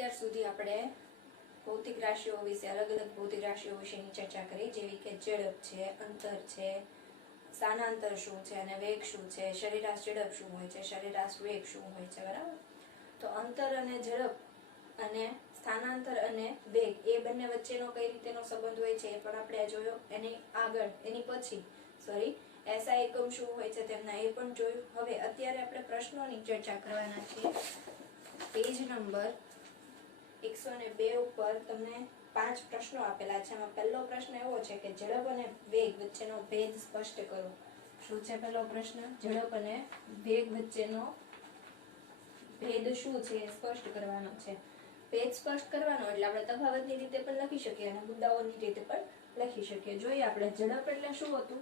અત્યાર સુધી આપણે ભૌતિક રાશિઓ વિશે અલગ અલગ ભૌતિક રાશિઓ વિશેની ચર્ચા કરી, જેવી કે ઝડપ છે, અંતર છે, સ્થાનાંતર શું છે અને વેગ શું છે, સરેરાશ ઝડપ શું હોય છે, સરેરાશ વેગ શું હોય છે, બરાબર. તો અંતર અને ઝડપ અને સ્થાનાંતર અને વેગ એ બંને વચ્ચેનો કઈ રીતેનો સંબંધ હોય છે એ પણ આપણે જોયો. એની આગળ એની પછી એસઆઈ એકમ શું હોય છે તેમના એ પણ જોયું. હવે અત્યારે આપણે પ્રશ્નોની ચર્ચા કરવાના છીએ. પેજ નંબર 102 ઉપર તમને 5 પ્રશ્નો આપેલા છે. એમાં પહેલો પ્રશ્ન એવો છે કે ઝડપ અને વેગ વચ્ચેનો ભેદ સ્પષ્ટ કરો. શું છે પહેલો પ્રશ્ન? ઝડપ અને વેગ વચ્ચેનો ભેદ શું છે એ સ્પષ્ટ કરવાનો છે. ભેદ સ્પષ્ટ કરવાનો એટલે આપણે તફાવતની રીતે પણ લખી શકીએ અને મુદ્દાઓની રીતે પણ લખી શકીએ. જોઈએ આપણે ઝડપ એટલે શું હતું.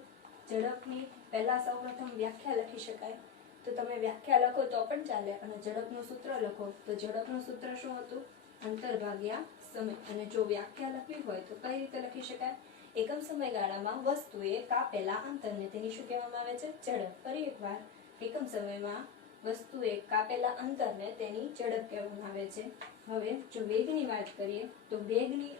ઝડપની પહેલા સૌપ્રથમ વ્યાખ્યા લખી શકાય, તો તમે વ્યાખ્યા લખો તો પણ ચાલે, અને ઝડપનું સૂત્ર લખો તો ઝડપનું સૂત્ર શું હતું? અંતર ભાગ્યા સમય. અને જો વ્યાખ્યા લખવી હોય તો કઈ રીતે લખી શકાય? એકમ સમયગાળામાં વસ્તુએ કાપેલા અંતરને તેની શું કહેવામાં આવે છે? ઝડપ. ફરી એકવાર, એકમ સમયમાં વસ્તુએ કાપેલા અંતરને તેની ઝડપ કહેવામાં આવે છે. હવે જો વેગની વાત કરીએ તો વેગની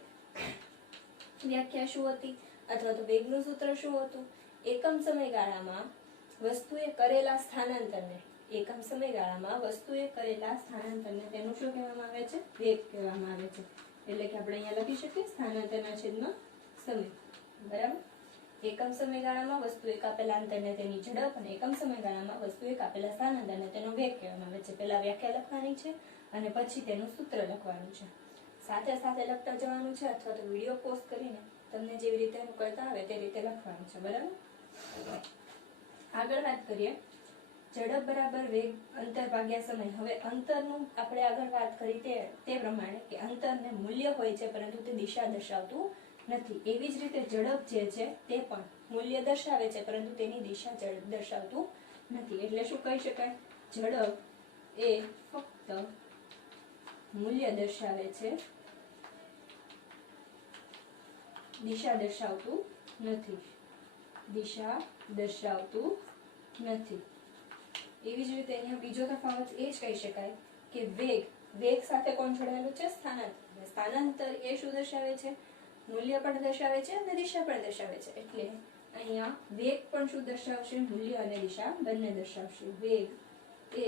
વ્યાખ્યા શું હતી અથવા તો વેગનું સૂત્ર શું હતું? એકમ સમયગાળામાં વસ્તુએ કરેલા સ્થાનાંતરને તેનું શું કહેવામાં આવે છે? વેગ કહેવામાં આવે છે. એટલે કે આપણે અહીંયા લખી શકીએ સ્થાનાંતરના છેદમાં સમય, બરાબર. એકમ સમયગાળામાં વસ્તુએ કાપેલા અંતરને તેની ઝડપ અને એકમ સમયગાળામાં વસ્તુએ કાપેલા સ્થાનાંતરને તેનો વેગ કહેવામાં આવે છે. પહેલા વ્યાખ્યા લખવાની છે અને પછી તેનું સૂત્ર લખવાનું છે. સાથે સાથે લખતા જવાનું છે, અથવા તો વિડીયો પોઝ કરીને તમને જેવી રીતે કરતા આવે તે રીતે લખવાનું છે, બરાબર. આગળ વાત કરીએ, ઝડપ બરાબર વેગ અંતર ભાગ્યા સમય. હવે અંતરનું આપણે આગળ વાત કરી તે પ્રમાણે કે અંતરને મૂલ્ય હોય છે પરંતુ તે દિશા દર્શાવતું નથી. એવી જ રીતે ઝડપ જે છે તે પણ મૂલ્ય દર્શાવે છે પરંતુ તેની દિશા દર્શાવતું નથી. એટલે શું કહી શકાય? ઝડપ એ ફક્ત મૂલ્ય દર્શાવે છે, દિશા દર્શાવતું નથી. એવી જ રીતે અહીંયા બીજો તફાવત એ જ કહી શકાય કે વેગ સાથે કોણ જોડાયેલું છે? સ્થાનાંતર. સ્થાનાંતર એ શું દર્શાવે છે? મૂલ્ય પણ દર્શાવે છે અને દિશા પણ દર્શાવે છે. એટલે અહીંયા વેગ પણ શું દર્શાવશે? મૂલ્ય અને દિશા બંને દર્શાવશે. વેગ એ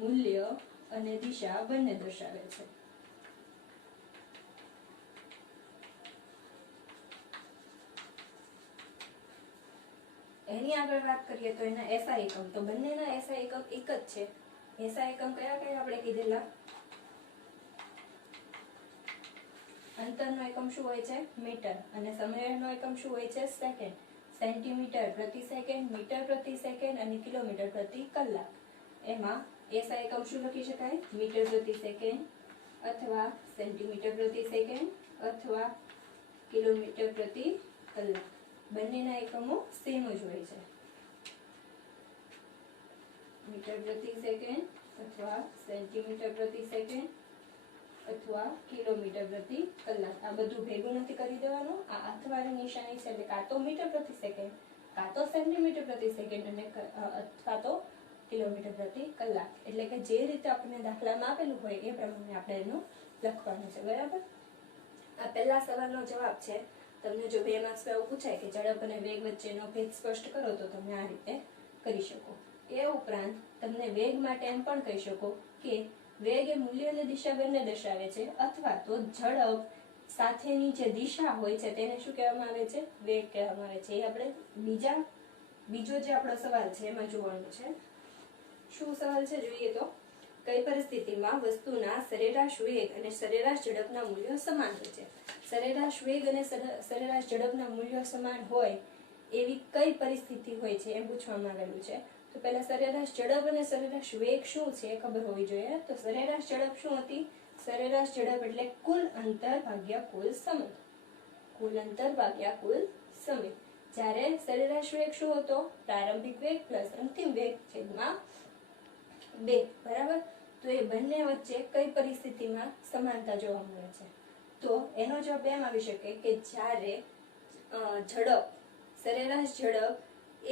મૂલ્ય અને દિશા બંને દર્શાવે છે. એની આગળ વાત કરીએ તો એના એસઆઈ એકમ, તો બંનેના એસઆઈ એકમ એક જ છે. એસઆઈ એકમ કયા કયા આપણે કીધેલા? અંતરનો એકમ શું હોય છે? મીટર. અને સમયનો એકમ શું હોય છે? સેકન્ડ. સેન્ટીમીટર પ્રતિ સેકન્ડ, મીટર પ્રતિ સેકન્ડ અને કિલોમીટર પ્રતિ કલાક. એમાં એસઆઈ એકમ શું લખી શકાય? મીટર પ્રતિ સેકન્ડ અથવા સેન્ટીમીટર પ્રતિ સેકન્ડ અથવા કિલોમીટર પ્રતિ કલાક. બંનેના એકમો સેમ જ હોય છે. મીટર પ્રતિ સેકન્ડ અથવા સેન્ટીમીટર પ્રતિ સેકન્ડ અથવા કિલોમીટર પ્રતિ કલાક. આ બધું ભેગું નથી કરી દેવાનું. આ હાથવાળી નિશાની છે એટલે કાં તો મીટર પ્રતિ સેકન્ડ, કાં તો સેન્ટીમીટર પ્રતિ સેકન્ડ અને કાં તો કિલોમીટર પ્રતિ કલાક. એટલે કે જે રીતે આપણને દાખલામાં આપેલું હોય એ પ્રમાણે આપણે એનું લખવાનું છે, બરાબર. આ પહેલા સવાલનો જવાબ છે. તમને જો 2 માર્ક્સમાં એવું પૂછાય કે ઝડપ અને વેગ વચ્ચેનો ભેદ સ્પષ્ટ કરો તો તમે આ રીતે કરી શકો. એ ઉપરાંત તમને વેગ માટે એમ પણ કહી શકો કે વેગ એ મૂલ્ય અને દિશા બંને દર્શાવે છે, અથવા તો ઝડપ સાથેની જે દિશા હોય છે તેને શું કહેવામાં આવે છે? વેગ કહેવામાં આવે છે. એ આપણે બીજો જે આપણો સવાલ છે એમાં જોવાનું છે. શું સવાલ છે જોઈએ તો, કઈ પરિસ્થિતિમાં વસ્તુના સરેરાશ વેગ અને સરેરાશ ઝડપના મૂલ્યો સમાન હોય છે? સરેરાશ વેગ અને સરેરાશ ઝડપના મૂલ્યો સમાન હોય એવી કઈ પરિસ્થિતિ હોય છે એમ પૂછવામાં આવેલું છે. તો પહેલા સરેરાશ ઝડપ અને સરેરાશ વેગ શું છે એ ખબર હોવી જોઈએ. તો સરેરાશ ઝડપ શું હતી? સરેરાશ ઝડપ એટલે કુલ અંતર ભાગ્યા કુલ સમય. કુલ અંતર ભાગ્યા કુલ સમય. જ્યારે સરેરાશ વેગ શું હતો? પ્રારંભિક વેગ પ્લસ અંતિમ વેગ છેદમાં 2, બરાબર. તો એ બંને વચ્ચે કઈ પરિસ્થિતિમાં સમાનતા જોવા મળે છે? તો એનો જવાબ એમ આવી શકે કે જ્યારે સરેરાશ ઝડપ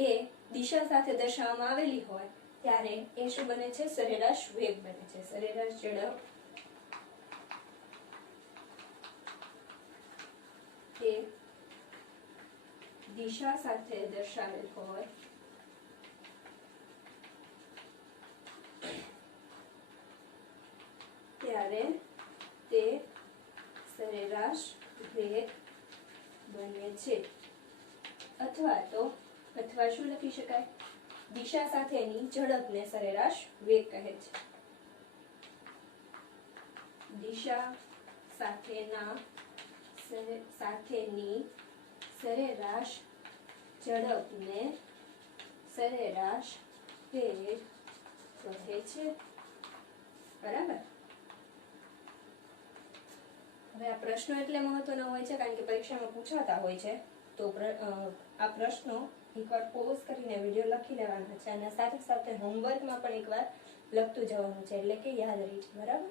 એ દિશા સાથે દર્શાવવામાં આવેલી હોય ત્યારે એ શું બને છે? સરેરાશ વેગ બને છે. સરેરાશ ઝડપ એ દિશા સાથે દર્શાવેલ હોય ત્યારે તે સરેરાશ વેગ બને છે. અથવા શું લખી શકાય? દિશા સાથેની ઝડપને સરેરાશ વેગ કહે છે. દિશા સાથેની સરેરાશ ઝડપને સરેરાશ વેગ કહે છે. બરાબર. હવે આ પ્રશ્નો એટલે મહત્વના હોય છે કારણ કે પરીક્ષામાં પૂછાતા હોય છે. તો આ પ્રશ્નો એકવાર પોઝ કરીને વિડીયો લખી લેવાના છે અને સાથે સાથે હોમવર્કમાં પણ એકવાર લખતું જવાનું છે એટલે કે યાદ રહી છે. બરાબર.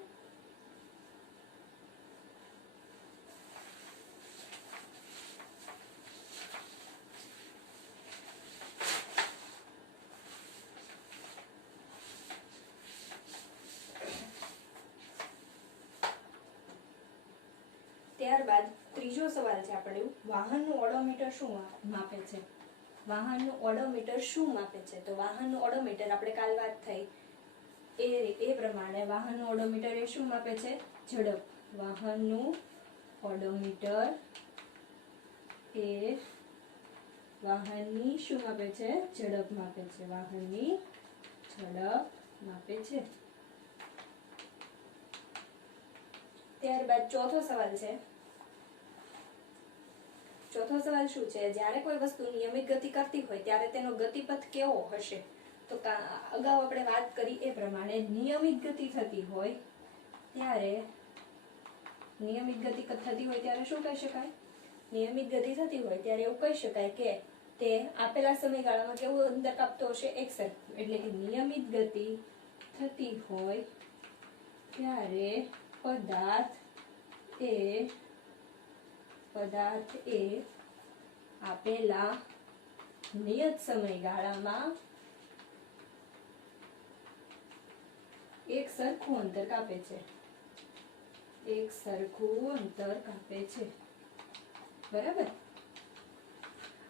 ત્યારબાદ ત્રીજો સવાલ છે આપણો, વાહનનું ઓડોમીટર શું માપે છે? વાહનનું ઓડોમીટર શું માપે છે? તો વાહનનું ઓડોમીટર આપણે કાલ વાત થઈ એ પ્રમાણે વાહનનું ઓડોમીટર એ શું માપે છે? ઝડપ. વાહનનું ઓડોમીટર એ વાહનની શું માપે છે? ઝડપ માપે છે. વાહનની ઝડપ માપે છે. ત્યારબાદ ચોથો સવાલ છે. ચોથો સવાલ શું છે? જ્યારે કોઈ વસ્તુ નિયમિત ગતિ કરતી હોય ત્યારે તેનો ગતિપથ કેવો હશે? તો અગાઉ આપણે વાત કરી એ પ્રમાણે નિયમિત ગતિ થતી હોય ત્યારે શું કહી શકાય? નિયમિત ગતિ થતી હોય ત્યારે એવું કહી શકાય કે તે આપેલા સમયગાળામાં કેવું અંતર કાપતો હશે? એકસરખું. એટલે કે નિયમિત ગતિ થતી હોય ત્યારે પદાર્થ એ આપેલા નિયત સમયગાળામાં એક સરખું અંતર કાપે છે. બરાબર.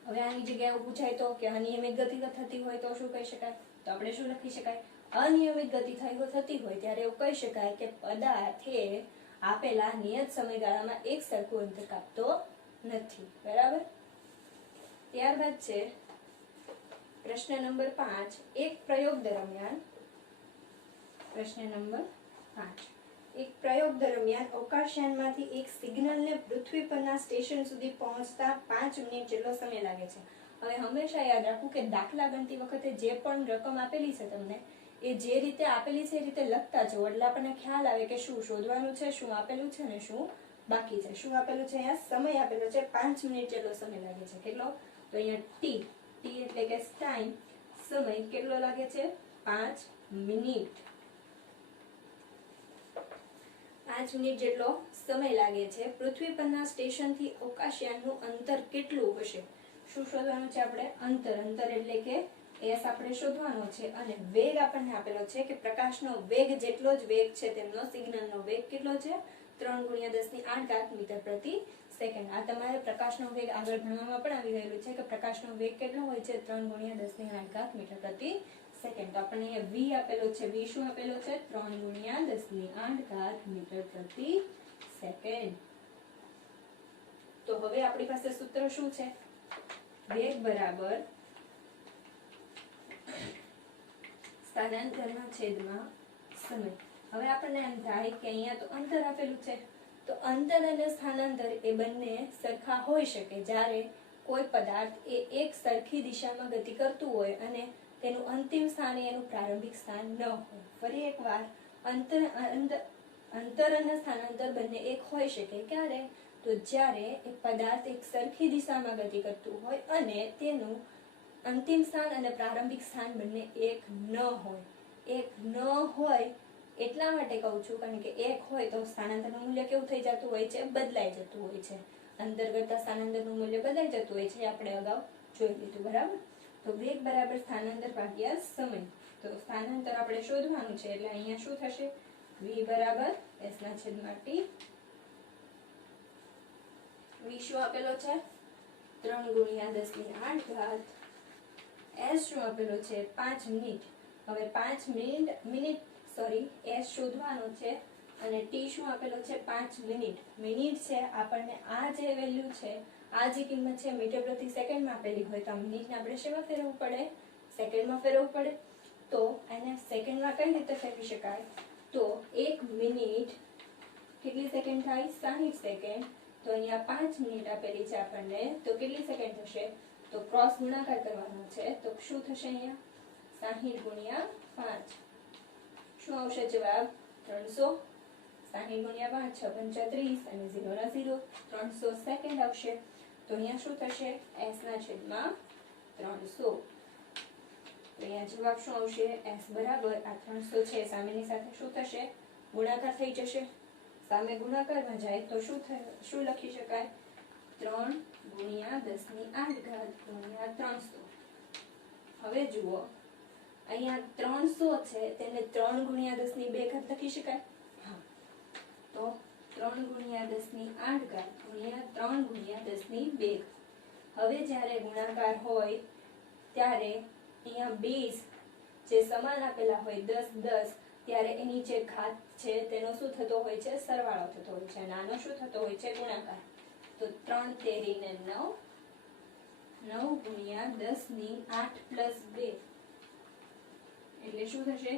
હવે આની જગ્યાએ એવું પૂછાય તો કે અનિયમિત ગતિ થતી હોય તો શું કહી શકાય? તો આપણે શું લખી શકાય? અનિયમિત ગતિ થતી હોય ત્યારે એવું કહી શકાય કે પદાર્થ એ આપેલા નિયત સમયગાળામાં એક સરખું અંતર કાપતો નથી. બરાબર. ત્યારબાદ છે પ્રશ્ન નંબર 5. એક પ્રયોગ દરમિયાન અવકાશયાનમાંથી એક સિગ્નલને પૃથ્વી પરના સ્ટેશન સુધી પહોંચતા 5 મિનિટ જેટલો સમય લાગે છે. હવે હંમેશા યાદ રાખવું કે દાખલા ગણતી વખતે જે પણ રકમ આપેલી છે તમને એ જે રીતે આપેલી છે એ રીતે લખતા જાઓ એટલે આપણને ખ્યાલ આવે કે શું શોધવાનું છે, શું આપેલું છે ને શું બાકી છે. શું આપેલું છે? અહીંયા સમય આપેલો છે 5 મિનિટ જેટલો સમય લાગે છે. કેટલો? તો અહીંયા ટી એટલે કે ટાઈમ. સમય કેટલો લાગે છે? 5 મિનિટ. 5 મિનિટ જેટલો સમય લાગે છે. પૃથ્વી પરના સ્ટેશનથી અવકાશયાનનું અંતર કેટલું હશે? શું શોધવાનું છે આપણે? અંતર એટલે કે એસ આપણે શોધવાનો છે અને વેગ આપણને આપેલો છે કે પ્રકાશનો વેગ જેટલો જ વેગ છે તેમનો સિગ્નલનો વેગ કેટલો છે? 3 × 10⁸ મીટર પ્રતિ સેકન્ડ. આ તમારે પ્રકાશનો વેગ આગળ ભણવામાં પણ આવી ગયેલું છે કે પ્રકાશનો વેગ કેટલો હોય છે? 3 × 10⁸ મીટર પ્રતિ સેકન્ડ. તો આપણને અહીંયા v આપેલો છે. v શું આપેલો છે? 3 × 10⁸ મીટર પ્રતિ સેકન્ડ. તો હવે આપણી પાસે સૂત્ર શું છે? વેગ બરાબર સ્થાનાંતરના છેદમાં સમય. હવે આપણને એમ થાય કે અહીંયા તો અંતર આપેલું છે તો અંતર અને સ્થાનાંતર એ બંને સરખા હોઈ શકે જ્યારે કોઈ પદાર્થ એ એક સરખી દિશામાં ગતિ કરતું હોય અને તેનું અંતિમ સ્થાન એનું પ્રારંભિક સ્થાન ન હોય. ફરી એકવાર અંતર અને સ્થાનાંતર બંને એક હોઈ શકે. ક્યારે? તો જ્યારે એ પદાર્થ એક સરખી દિશામાં ગતિ કરતું હોય અને તેનું અંતિમ સ્થાન અને પ્રારંભિક સ્થાન બંને એક ન હોય. એટલા માટે કહું છું કારણ કે એક હોય તો સ્થાનાંતરનું મૂલ્ય કેવું થઈ જતું હોય છે? બદલાઈ જતું હોય છે. અંતર કરતા સ્થાનાંતરનું મૂલ્ય બદલાઈ જતું હોય છે. આપણે અગાઉ જોઈ લીધું. બરાબર. તો વેગ બરાબર સ્થાનાંતર ભાગ્યા સમય. તો સ્થાનાંતર આપણે શોધવાનું છે એટલે અહીંયા શું થશે? v બરાબર s/t. V શું આપેલો છે 3 ગુણ્યા 10 ની 8 ઘાત. S શું આપેલો છે 5 મિનિટ. હવે 5 મિનિટ S શોધવાનો છે અને T શું આપેલો છે 5 મિનિટ. મિનિટ છે આપણને આ જે વેલ્યુ છે આ જે કિંમત છે મીટર પ્રતિ સેકન્ડમાં આપેલી હોય તો આ મિનિટને આપણે શેમાં ફેરવવું પડે સેકન્ડમાં ફેરવવું પડે. તો એને સેકન્ડમાં કઈ રીતે ફેરવી શકાય તો 1 મિનિટ કેટલી સેકન્ડ થાય 60 સેકન્ડ. તો અહીંયા 5 મિનિટ આપેલી છે આપણને તો કેટલી સેકન્ડ થશે તો ક્રોસ ગુણાકાર કરવાનો છે તો શું થશે અહીંયા 60 ગુણ્યા 5 શું આવશે જવાબ 300. 60 ગુણ્યા 5 6 35 અને 0 ના 0 300 સેકન્ડ આવશે. તો અહીંયા શું થશે s ના છેદમાં 300. તો અહીંયા જવાબ શું આવશે s બરાબર આ 300 છે સામેની સાથે શું થશે ગુણાકાર થઈ જશે. સામે ગુણાકારમાં જાય તો શું લખી શકાય 3 ગુણ્યા 10 ની 8 ઘાત ગુણ્યા 300. હવે જુઓ અહીંયા 300 છે તેને 3 ગુણ્યા 10 ની 2 ઘાત લખી શકાય. હા તો 3 ગુણ્યા 10 ની 8 ઘાત ગુણ્યા 3 ગુણ્યા 10 ની 2. હવે જ્યારે ગુણાકાર હોય ત્યારે અહીંયા બેઝ જે સમાન આપેલા હોય 10 10 ત્યારે એની જે ઘાત છે તેનો શું થતો હોય છે સરવાળો થતો હોય છે અને આનો શું થતો હોય છે ગુણાકાર. તો 3 તેરી ને 9 9 ગુણ્યા 10 ની 8 પ્લસ 2 એટલે શું થશે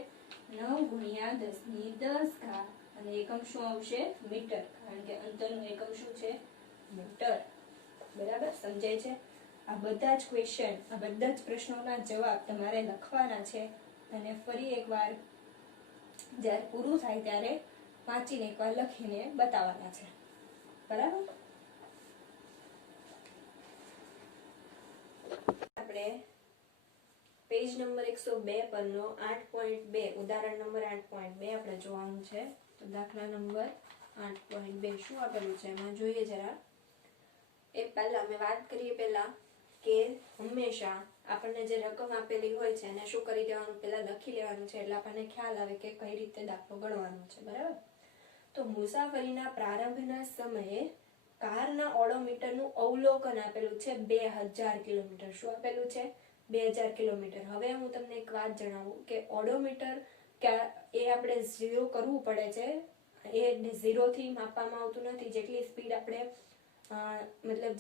9 ગુણ્યા 10 ની 10 ઘાત અને એકમ શું આવશે મીટર કારણ કે અંતરનું એકમ શું છે મીટર. બરાબર સમજાય છે. આ બધા જ ક્વેશ્ચન આ બધા જ પ્રશ્નોના જવાબ તમારે લખવાના છે અને ફરી એકવાર જ્યારે પૂરું થાય ત્યારે વાંચીને એકવાર લખીને બતાવવાના છે. બરાબર આપણે પેજ નંબર 102 પરનો 8.2 ઉદાહરણ નંબર 8.2 આપણે જોવાનું છે. તો દાખલા નંબર 8.2 શું આપેલું છે એમાં જોઈએ જરા. એ પહેલા અમે વાત કરીએ પહેલા કે હંમેશા આપણને જે રકમ આપેલી હોય છે એને શું કરી દેવાનું પહેલા લખી લેવાનું છે એટલે આપણને ખ્યાલ આવે કે કઈ રીતે દાખલો ગણવાનો છે. બરાબર તો મુસાફરીના પ્રારંભના સમયે કારના ઓડોમીટરનું અવલોકન આપેલું છે 2000 કિલોમીટર. શું આપેલું છે 2000 કિલોમીટર. હવે હું તમને એક વાત જણાવું કે ઓડોમીટર એ આપણે 0 કરવું પડે છે. એ 0 થી માપવામાં આવતું નથી. જેટલી સ્પીડ આપણે મતલબ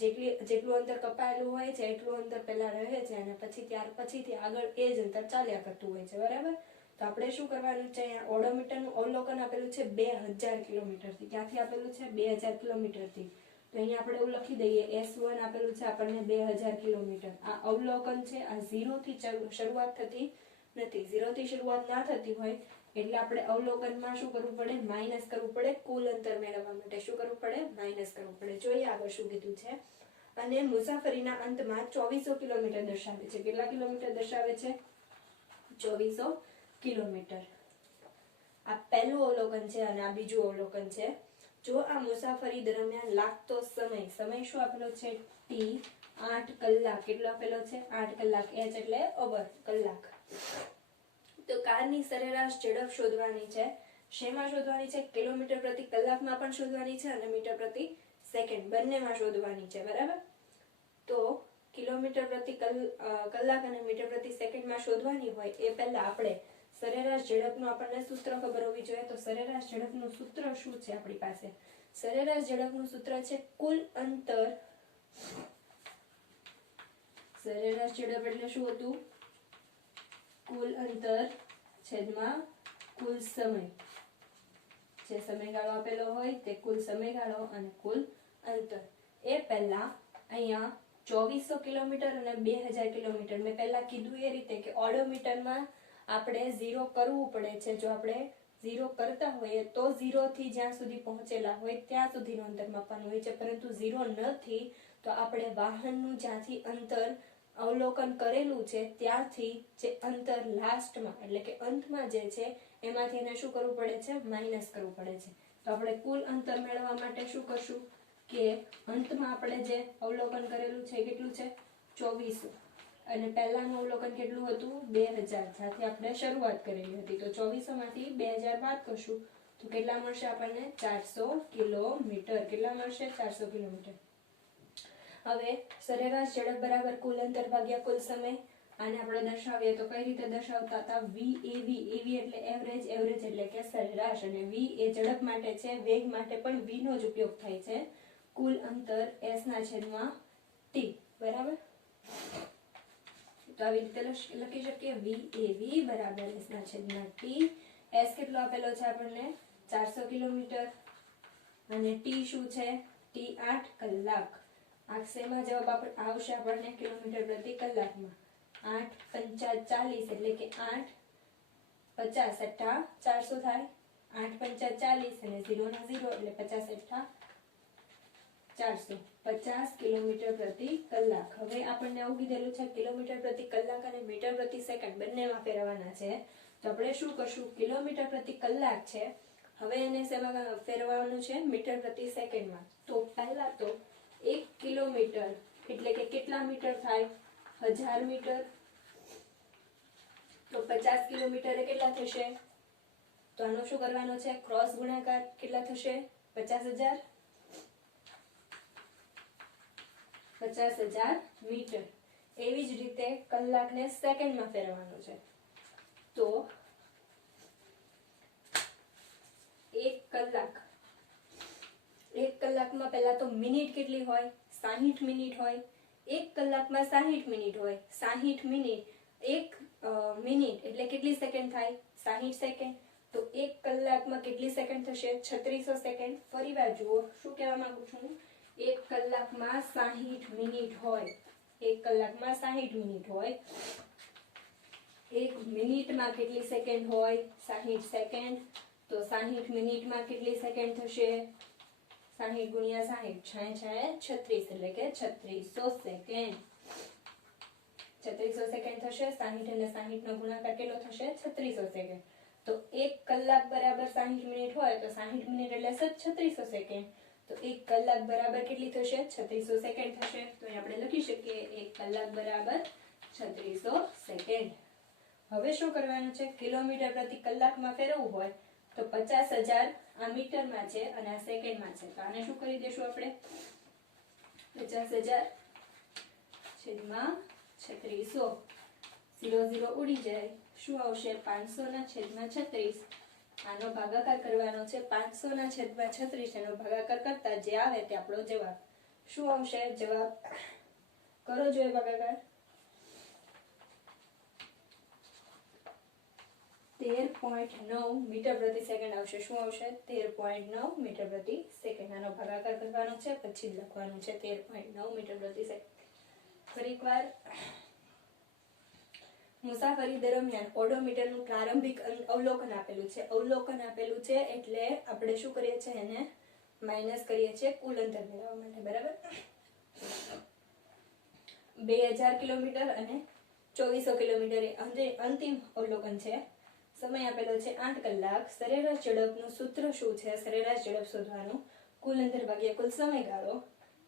જેટલું અંતર કપાયેલું હોય છે એટલું અંતર પહેલા રહે છે અને પછી ત્યાર પછીથી આગળ એ જ અંતર ચાલ્યા કરતું હોય છે. બરાબર તો આપણે શું કરવાનું છે ઓડોમીટરનું અવલોકન આપેલું છે 2000 કિલોમીટરથી. ક્યાંથી આપેલું છે 2000 કિલોમીટરથી. તો અહીંયા આપણે એવું લખી દઈએ S1 આપેલું છે આપણને 2000 કિલોમીટર. આ અવલોકન છે આ 0 થી શરૂઆત થતી નથી. 0 થી શરૂઆત ના થતી હોય એટલે આપણે અવલોકનમાં શું કરવું પડે માઈનસ કરવું પડે. કુલ અંતર મેળવવા માટે શું કરવું પડે માઈનસ કરવું પડે. જોઈએ આગળ શું કીધું છે. અને મુસાફરીના અંતમાં 2400 કિલોમીટર દર્શાવે છે. કેટલા કિલોમીટર દર્શાવે છે 2400 કિલોમીટર. આ પહેલું અવલોકન છે અને આ બીજું અવલોકન છે. જો આ મુસાફરી દરમિયાન લાગતો સમય શું આપેલો છે t 8 કલાક. કેટલો આપેલો છે 8 કલાક. h એટલે અવર કલાક. તો કારની સરેરાશ ઝડપ શોધવાની છે. શેમાં શોધવાની છે કિલોમીટર પ્રતિ કલાકમાં પણ શોધવાની છે અને મીટર પ્રતિ સેકન્ડ બંનેમાં શોધવાની છે. બરાબર તો કિલોમીટર પ્રતિ કલાક અને મીટર પ્રતિ સેકન્ડમાં શોધવાની હોય એ પહેલા આપણે સરેરાશ ઝડપનું આપણને સૂત્ર ખબર હોવી જોઈએ. તો સરેરાશ ઝડપનું સૂત્ર શું છે આપણી પાસે સરેરાશ ઝડપનું સૂત્ર છે કુલ અંતર. સરેરાશ ઝડપ એટલે શું હતું કુલ અંતર છેદમાં કુલ સમય. જે સમયગાળો આપેલો હોય તે કુલ સમયગાળો અને કુલ અંતર. એ પહેલા અહીંયા 2400 કિલોમીટર અને 2000 કિલોમીટર મેં પહેલા કીધું એ રીતે કે ઓડોમીટરમાં આપણે 0 કરવું પડે છે. જો આપણે 0 કરતા હોઈએ તો 0 થી જ્યાં સુધી પહોંચેલા હોય ત્યાં સુધીનું અંતર માપવાનું હોય છે. પરંતુ 0 નથી તો આપણે વાહનનું જ્યાંથી અંતર અવલોકન કરેલું છે ત્યાંથી જે અંતર લાસ્ટમાં એટલે કે અંતમાં જે છે એમાંથી એને શું કરવું પડે છે માઈનસ કરવું પડે છે. તો આપણે કુલ અંતર મેળવવા માટે શું કરશું કે અંતમાં આપણે જે અવલોકન કરેલું છે કેટલું છે 2400 અને પહેલાનું અવલોકન કેટલું હતું 2000 જ્યાંથી આપણે શરૂઆત કરેલી હતી. તો 2400 માંથી 2000 બાદ કરશું તો કેટલા મળશે આપણને 400 કિલોમીટર. કેટલા મળશે 400 કિલોમીટર. હવે સરેરાશ ઝડપ બરાબર કુલ અંતર ભાગ્યા કુલ સમય. આને આપણે દર્શાવીએ તો કઈ રીતે દર્શાવતા હતા? VAV એટલે એવરેજ, એવરેજ એટલે કે સરેરાશ, અને V એ ઝડપ માટે છે, વેગ માટે પણ V નો જ ઉપયોગ થાય છે. કુલ અંતર S ના છેદમાં T, બરાબર. તો આવી રીતે લખી શકીએ VAV બરાબર S ના છેદમાં T. S કેટલો આપેલો છે આપણને? 400 કિલોમીટર, અને T શું છે? T 8 કલાક. આ શેમાં જવાબ આવશે આપણને? કિલોમીટર પ્રતિ કલાકમાં. 8 પંચા 40 એટલે કે 8 50 અઠ્ઠા 400 થાય. 8 પંચા 40 અને 0 ના 0 એટલે 50 અઠ્ઠા 400, 50 કિલોમીટર પ્રતિ કલાક. હવે આપણને આવું કીધેલું છે કિલોમીટર પ્રતિ કલાક અને મીટર પ્રતિ સેકન્ડ બંનેમાં ફેરવવાના છે. તો આપણે શું કરશું? કિલોમીટર પ્રતિ કલાક છે, હવે એને શેમાં ફેરવવાનું છે? મીટર પ્રતિ સેકન્ડમાં. તો પહેલા તો 1 કિલોમીટર એટલે કે કેટલા મીટર થાય? 1000 મીટર. તો 50 કિલોમીટર કેટલા થશે? તો આનો શું કરવાનો છે? ક્રોસ ગુણાકાર. કેટલા થશે? 50,000. 50,000 મીટર. એવી જ રીતે કલાકને સેકન્ડમાં ફેરવવાનું છે. તો 1 કલાક, 1 કલાકમાં પહેલા તો મિનિટ કેટલી હોય? 60 મિનિટ હોય. 1 કલાકમાં 60 મિનિટ હોય. 60 મિનિટ, 1 મિનિટ એટલે કેટલી સેકન્ડ થાય? 60 સેકન્ડ. તો 1 કલાકમાં કેટલી સેકન્ડ થશે? 3600 સેકન્ડ. ફરી વાર જુઓ, શું કહેવા માંગુ છું? 1 કલાકમાં 60 મિનિટ હોય. 1 કલાકમાં 60 મિનિટ હોય. 1 મિનિટમાં કેટલી સેકન્ડ હોય? 60 સેકન્ડ. તો 60 મિનિટમાં કેટલી સેકન્ડ થશે? 60 ગુણ્યા 60, 36 એટલે કે 3600 સેકન્ડ. 3600 સેકન્ડ થશે. 60 અને 60 નો ગુણાકાર કેટલો થશે? 3600 સેકન્ડ. તો 1 કલાક બરાબર 60 મિનિટ હોય તો 60 મિનિટ એટલે 3600 સેકન્ડ. તો 1 કલાક બરાબર કેટલી થશે? 3600 સેકન્ડ થશે. તો અહીં આપણે લખી શકીએ 1 કલાક બરાબર 3600 સેકન્ડ. હવે શું કરવાનું છે? કિલોમીટર પ્રતિ કલાકમાં ફેરવવું હોય તો 50,000 આ મીટરમાં છે અને આ સેકન્ડમાં છે. તો આને શું કરી દેશું આપણે? 50,000 છેદમાં 3600. 0 0 ઉડી જાય. શું આવશે? 500 ના છેદમાં 36. આનો ભાગાકાર કરવાનો છે. 500 ના છેદમાં 36 એનો ભાગાકાર કરતા જે આવે તે આપણો જવાબ. શું આવશે જવાબ? કરો જોઈએ ભાગાકાર. 13.9 મીટર પ્રતિ સેકન્ડ આવશે. શું આવશે? 13.9 મીટર પ્રતિ સેકન્ડ. આનો ભાગાકાર કરવાનો છે, પછી જ લખવાનું છે 13.9 મીટર પ્રતિ સેકન્ડ. ફરી એકવાર, મુસાફરી દરમિયાન ઓડોમીટરનું પ્રારંભિક અવલોકન આપેલું છે. અવલોકન આપેલું છે એટલે આપણે શું કરીએ છીએ? એને માઇનસ કરીએ છીએ કુલ અંતર મેળવવા માટે, બરાબર. 2000 કિલોમીટર અને 2400 કિલોમીટર એ અંતિમ અવલોકન છે. સમય આપેલો છે 8 કલાક. સરેરાશ ઝડપનું સૂત્ર શું છે? સરેરાશ ઝડપ શોધવાનું. કુલ અંતર ભાગ્યા કુલ સમયગાળો.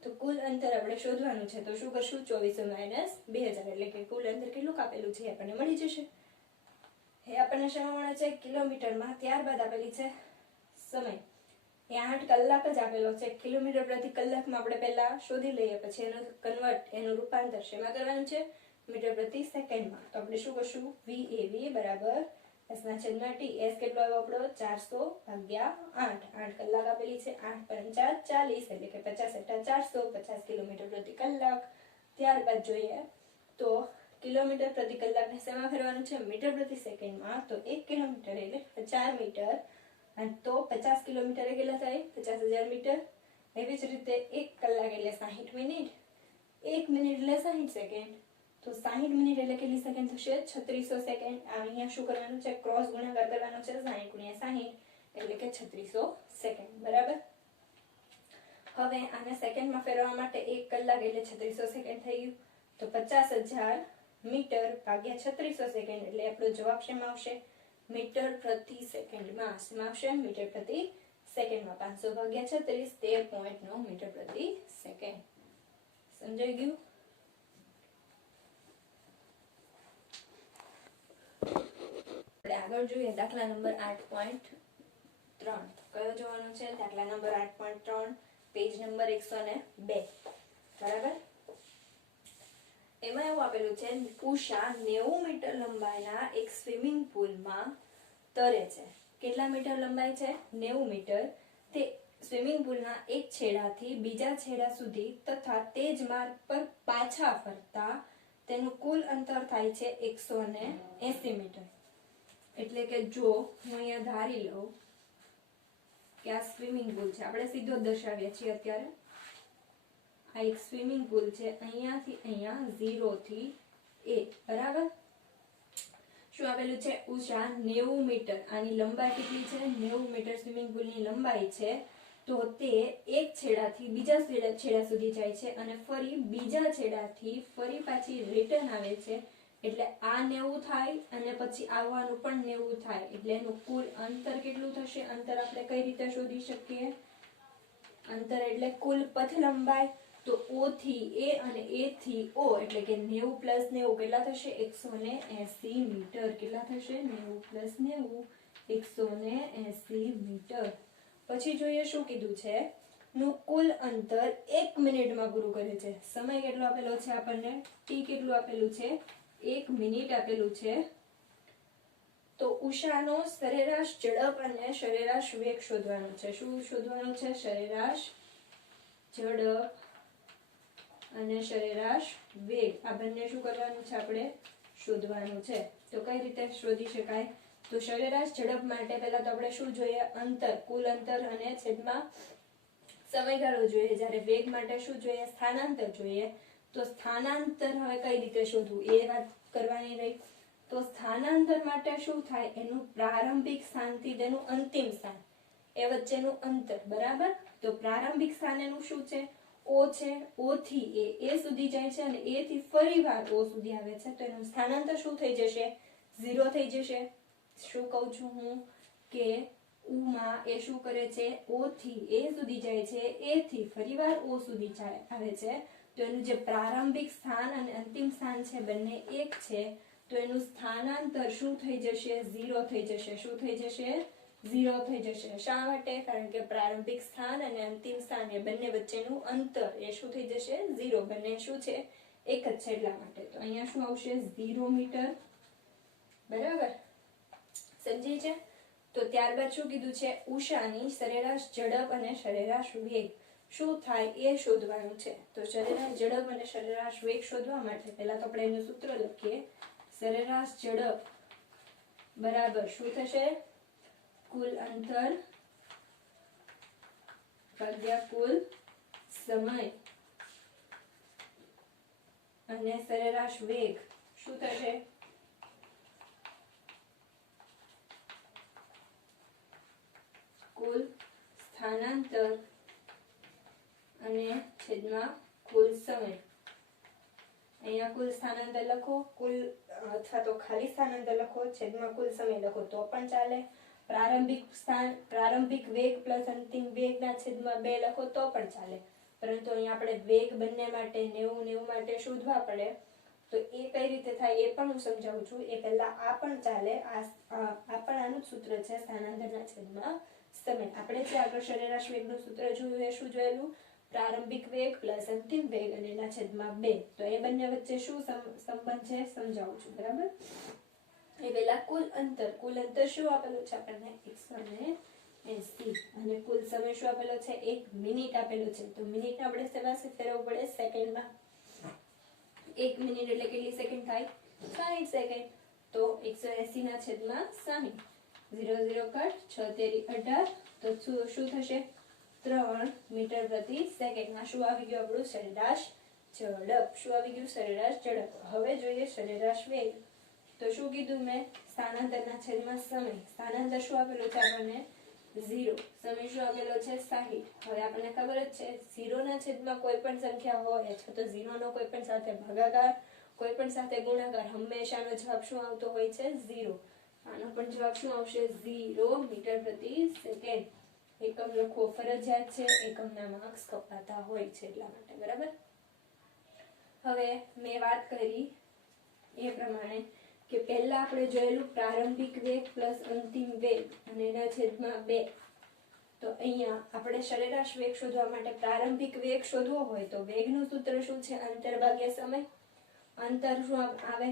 તો કુલ અંતર આપણે શોધવાનું છે. તો શું કરશું? 2400 માઇનસ 2000 એટલે કે કુલ અંતર કેટલું આપેલું છે આપણને મળી જશે. એ આપણને શેમાં મળે છે? કિલોમીટરમાં. ત્યારબાદ આપેલી છે સમય. એ 8 કલાક જ આપેલો છે. કિલોમીટર પ્રતિ કલાકમાં આપણે પહેલા શોધી લઈએ, પછી એનું કન્વર્ટ, એનું રૂપાંતર શેમાં કરવાનું છે? મીટર પ્રતિ સેકન્ડમાં. તો આપણે શું કરશું? VAV બરાબર S ના છેદમાં T. S કેટલો આવ્યો આપણો? 400 ભાગ્યા 8. 8 કલાક આપેલી છે. 8 પંચા 40 એટલે કે 50 અઠ્ઠા 400, 50 કિલોમીટર પ્રતિ કલાક. ત્યારબાદ જોઈએ તો કિલોમીટર પ્રતિ કલાકને શેમાં ફેરવાનું છે? મીટર પ્રતિ સેકન્ડમાં. તો 1 કિલોમીટર એટલે 4 મીટર. અને તો 50 કિલોમીટર એ કેટલા થાય? 50,000 મીટર. એવી જ રીતે 1 કલાક એટલે 60 મિનિટ. 1 મિનિટ એટલે 60 સેકન્ડ. તો 60 મિનિટ એટલે કેટલી સેકન્ડ થશે? 3600 સેકન્ડ. અહીંયા શું કરવાનું છે? ક્રોસ ગુણાકાર કરવાનો છે. 60 ગુણ્યા 60 એટલે કે 3600 સેકન્ડ, બરાબર. હવે આને સેકન્ડમાં ફેરવવા માટે 1 કલાક એટલે 3600 સેકન્ડ થઈ ગયું. તો 50,000 મીટર ભાગ્યા 3600 સેકન્ડ એટલે આપણો જવાબ શેમાં આવશે? મીટર પ્રતિ સેકન્ડમાં. શેમાં આવશે? મીટર પ્રતિ સેકન્ડમાં. 500 ભાગ્યા 36, 13.9 મીટર પ્રતિ સેકન્ડ. સમજાઈ ગયું? આપણે આગળ જોઈએ દાખલા નંબર 8.3. કયો જોવાનો છે? દાખલા નંબર 8.3, પેજ નંબર 102, બરાબર. એમાં એવું આપેલું છે ઉષા 90 મીટર લંબાઈના એક સ્વિમિંગ પુલમાં તરે છે. કેટલા મીટર લંબાઈ છે? 90 મીટર. તે સ્વિમિંગ પુલના એક છેડાથી બીજા છેડા સુધી તથા તે જ માર્ગ પર પાછા ફરતા તેનું કુલ અંતર થાય છે 180 મીટર. એટલે કે જો હું અહીંયા ધારી લઉં કે આ સ્વિમિંગ પુલ છે, આપણે સીધો દર્શાવીએ છીએ અત્યારે. આ એક સ્વિમિંગ પુલ છે, અહીંયાથી અહીંયા 0 થી a, બરાબર. શું આપેલું છે? ઉષા 90 મીટર. આની લંબાઈ કેટલી છે? 90 મીટર સ્વિમિંગ પુલની લંબાઈ છે. તો તે એક છેડાથી બીજા છેડા સુધી જાય છે અને ફરી બીજા છેડાથી ફરી પાછી રિટર્ન આવે છે. એટલે આ 90 થાય અને પછી આવવાનું પણ 90 થાય. એટલે એનું કુલ અંતર કેટલું થશે? અંતર આપણે કઈ રીતે શોધી શકીએ? અંતર એટલે કુલ પથ લંબાઈ. તો O થી A અને A થી O એટલે કે 90 પ્લસ 90 કેટલા થશે? 180 મીટર. કેટલા થશે? 90 પ્લસ 90 180 મીટર. પછી જોઈએ શું કીધું છે? નું કુલ અંતર 1 મિનિટમાં પૂરું કરે છે. સમય કેટલો આપેલો છે આપણને? t કેટલું આપેલું છે? 1 મિનિટ આપેલું છે. તો ઉષાનો સરેરાશ ઝડપ અને સરેરાશ વેગ શોધવાનો છે. શું શોધવાનું છે? સરેરાશ ઝડપ અને સરેરાશ વેગ. આ બંને શું કરવાનું છે? આપણે શોધવાનું છે. તો કઈ રીતે શોધી શકાય? તો સરેરાશ ઝડપ માટે પહેલા તો આપણે શું જોઈએ? અંતર, કુલ અંતર અને છેદમાં સમયગાળો જોઈએ. જ્યારે વેગ માટે શું જોઈએ? સ્થાનાંતર જોઈએ. તો સ્થાનાંતર હવે કઈ રીતે શોધવું એ વાત કરવાની રહી. તો સ્થાનાંતર માટે શું થાય? એનું પ્રારંભિક સ્થાનથી તેનું અંતિમ સ્થાન એ વચ્ચેનું અંતર, બરાબર. તો પ્રારંભિક સ્થાન એનું શું છે? O છે. O થી A સુધી જાય છે અને A થી ફરી વાર O સુધી આવે છે. તો એનું સ્થાનાંતર શું થઈ જશે? 0 થઈ જશે. શું કહું છું હું? કે ઉમાં એ શું કરે છે? O થી A સુધી જાય છે, A થી ફરીવાર O સુધી આવે છે. તો એનું જે પ્રારંભિક સ્થાન અને અંતિમ સ્થાન છે બંને એક છે. તો એનું સ્થાનાંતર શું થઈ જશે? 0 થઈ જશે. શું થઈ જશે? 0 થઈ જશે. શા માટે? કારણ કે પ્રારંભિક સ્થાન અને અંતિમ સ્થાન એ બંને વચ્ચેનું અંતર એ શું થઈ જશે? 0. બંને શું છે? એક જ છે એટલા માટે. તો અહીંયા શું આવશે? 0 મીટર, બરાબર. સમજી છે? તો ત્યારબાદ શું કીધું છે? ઉષાની સરેરાશ ઝડપ અને સરેરાશ વેગ શું થાય એ શોધવાનું છે. તો સરેરાશ ઝડપ અને સરેરાશ વેગ શોધવા માટે પહેલા તો આપણે એનું સૂત્ર લખીએ. સરેરાશ ઝડપ બરાબર શું થશે? કુલ અંતર ભાગ્યા કુલ સમય અને સરેરાશ વેગ શું થશે? કુલ સ્થાનાંતર અને છેદમાં કુલ સમય. અહીંયા કુલ સ્થાનાંતર લખો, કુલ અથવા તો ખાલી સ્થાનાંતર લખો, છેદમાં કુલ સમય લખો તો પણ ચાલે. પ્રારંભિક વેગ પ્લસ અંતિમ વેગના છેદમાં 2 લખો તો પણ ચાલે. પરંતુ અહીંયા આપણે વેગ બંને માટે 90 માટે શોધવા પડે. તો એ કઈ રીતે થાય એ પણ હું સમજાવું છું. એ પહેલા આ પણ ચાલે. આ પણ આનું સૂત્ર છે, સ્થાનાંતરના છેદમાં સમય. આપણે જે આગળ સરેરાશ વેગનું સૂત્ર જોયું એ શું જોયેલું? પ્રારંભિક વેગ પ્લસ અંતિમ વેગ અને એના છેદમાં 2. તો એ બંને વચ્ચે શું સંબંધ છે સમજાવું છું, બરાબર. એ પહેલા કુલ અંતર શું આપેલું છે આપણને? 180. અને કુલ સમય શું આપેલો છે? 1 મિનિટ આપેલો છે. તો મિનિટ આપણે સેવાસે ફેરવવું પડે સેકન્ડમાં. 1 મિનિટ એટલે કેટલી સેકન્ડ થાય? 60 સેકન્ડ. તો 180 ના છેદમાં 60. 0 0 કટ, 6 તેરી 18. તો શું થશે? 3 મીટર પ્રતિ સેકન્ડમાં શું આવી ગયું આપણું? સરેરાશ ઝડપ. શું આવી ગયું? સરેરાશ ઝડપ. હવે જોઈએ સરેરાશ વેગ. તો શું કીધું મેં? સ્થાનાંતરના છેદમાં સમય. સ્થાનાંતર શું આપેલું છે આપણને? 0. સમય શું આપેલો છે? 60. હવે આપણને ખબર જ છે 0 ના છેદમાં કોઈ પણ સંખ્યા હોય અથવા તો 0 નો કોઈ પણ સાથે ભાગાકાર, કોઈ પણ સાથે ગુણાકાર, હંમેશાનો જવાબ શું આવતો હોય છે? 0. આનો પણ જવાબ શું આવશે? 0 મીટર પ્રતિ સેકન્ડ. એકમ લખવો ફરજિયાત છે, એકમના માર્ક્સ કપાતા હોય છે એટલા માટે, બરાબર. હવે મેં વાત કરી એ પ્રમાણે કે પહેલા આપણે જોયેલું પ્રારંભિક વેગ પ્લસ અંતિમ વેગ અને એના છેદમાં 2. તો અહીંયા આપણે સરેરાશ વેગ શોધવા માટે પ્રારંભિક વેગ શોધવો હોય તો વેગનું સૂત્ર શું છે? અંતર ભાગ્યા સમય. અંતર શું આવે?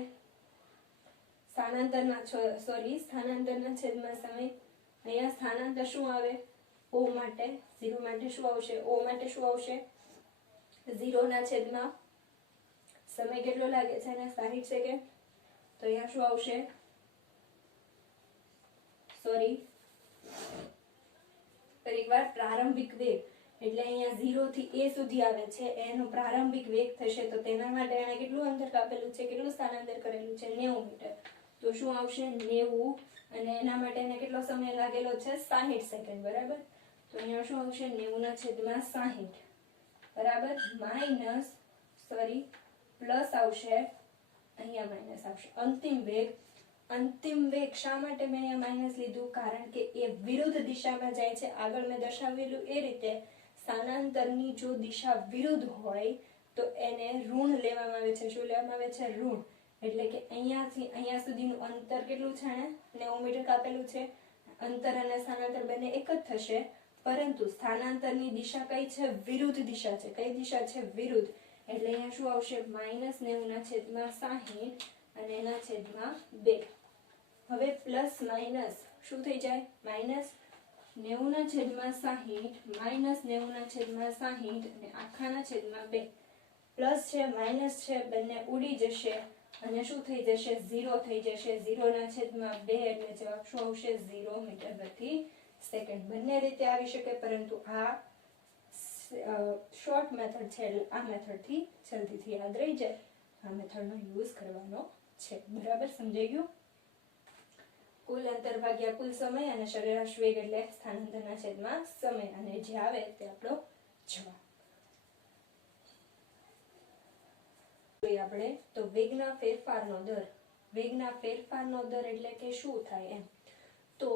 સ્થાનાંતરના છેદમાં સમય. અહીંયા સ્થાનાંતર શું આવે? O માટે 0 માટે શું આવશે? O માટે શું આવશે? 0 ના છેદમાં સમય કેટલો લાગે છે? અને 60 સેકન્ડ. તો અહીંયા શું આવશે? ફરીવાર પ્રારંભિક વેગ એટલે અહીંયા 0 થી a સુધી આવે છે, એનો પ્રારંભિક વેગ થશે. તો તેના માટે એને કેટલું અંતર કાપેલું છે? કેટલું સ્થાનાંતર કરેલું છે? 90 મીટર. તો શું આવશે? 90. અને એના માટે એને કેટલો સમય લાગેલો છે? 60 સેકન્ડ. બરાબર. તો અહીંયા શું આવશે? 90 ના છેદમાં 60 બરાબર. પ્લસ આવશે, અહીંયા માઇનસ આવશે. અંતિમ વેગ શા માટે મેં અહીંયા માઇનસ લીધું? કારણ કે એ વિરુદ્ધ દિશામાં જાય છે. આગળ મેં દર્શાવેલું એ રીતે સ્થાનાંતરની જો દિશા વિરુદ્ધ હોય તો એને ઋણ લેવામાં આવે છે. શું લેવામાં આવે છે? ઋણ. એટલે કે અહીંયાથી અહીંયા સુધીનું અંતર કેટલું છે? 90 મીટર કાપેલું છે. અંતર અને સ્થાનાંતર બંને એક જ થશે, પરંતુ સ્થાનાંતરની દિશા કઈ છે? વિરુદ્ધ દિશા છે. કઈ દિશા છે? વિરુદ્ધ. એટલે અહીંયા શું આવશે? -90 ના છેદમાં 60 અને એના છેદમાં 2. હવે પ્લસ માઇનસ શું થઈ જાય? -90 ના છેદમાં 60 -90 ના છેદમાં 60 અને આખાના છેદમાં 2. પ્લસ છે માઇનસ છે બંને ઉડી જશે અને શું થઈ જશે? 0 થઈ જશે. 0 ના છેદમાં 2 એટલે જવાબ શું આવશે? 0 મીટર પ્રતિ સેકન્ડ. બંને રીતે આવી શકે, પરંતુ આ શોર્ટ મેથડ છે એટલે આ મેથડથી જલ્દીથી યાદ રહી જાય. આ મેથડનો યુઝ કરવાનો છે. બરાબર સમજાઈ ગયું? કુલ અંતર ભાગ્યા કુલ સમય અને સરેરાશ વેગ એટલે સ્થાનાંતરના છેદમાં સમય, અને જે આવે તે આપણો જવાબ. આપણે તો વેગના ફેરફારનો દર એટલે કે શું થાય એમ. તો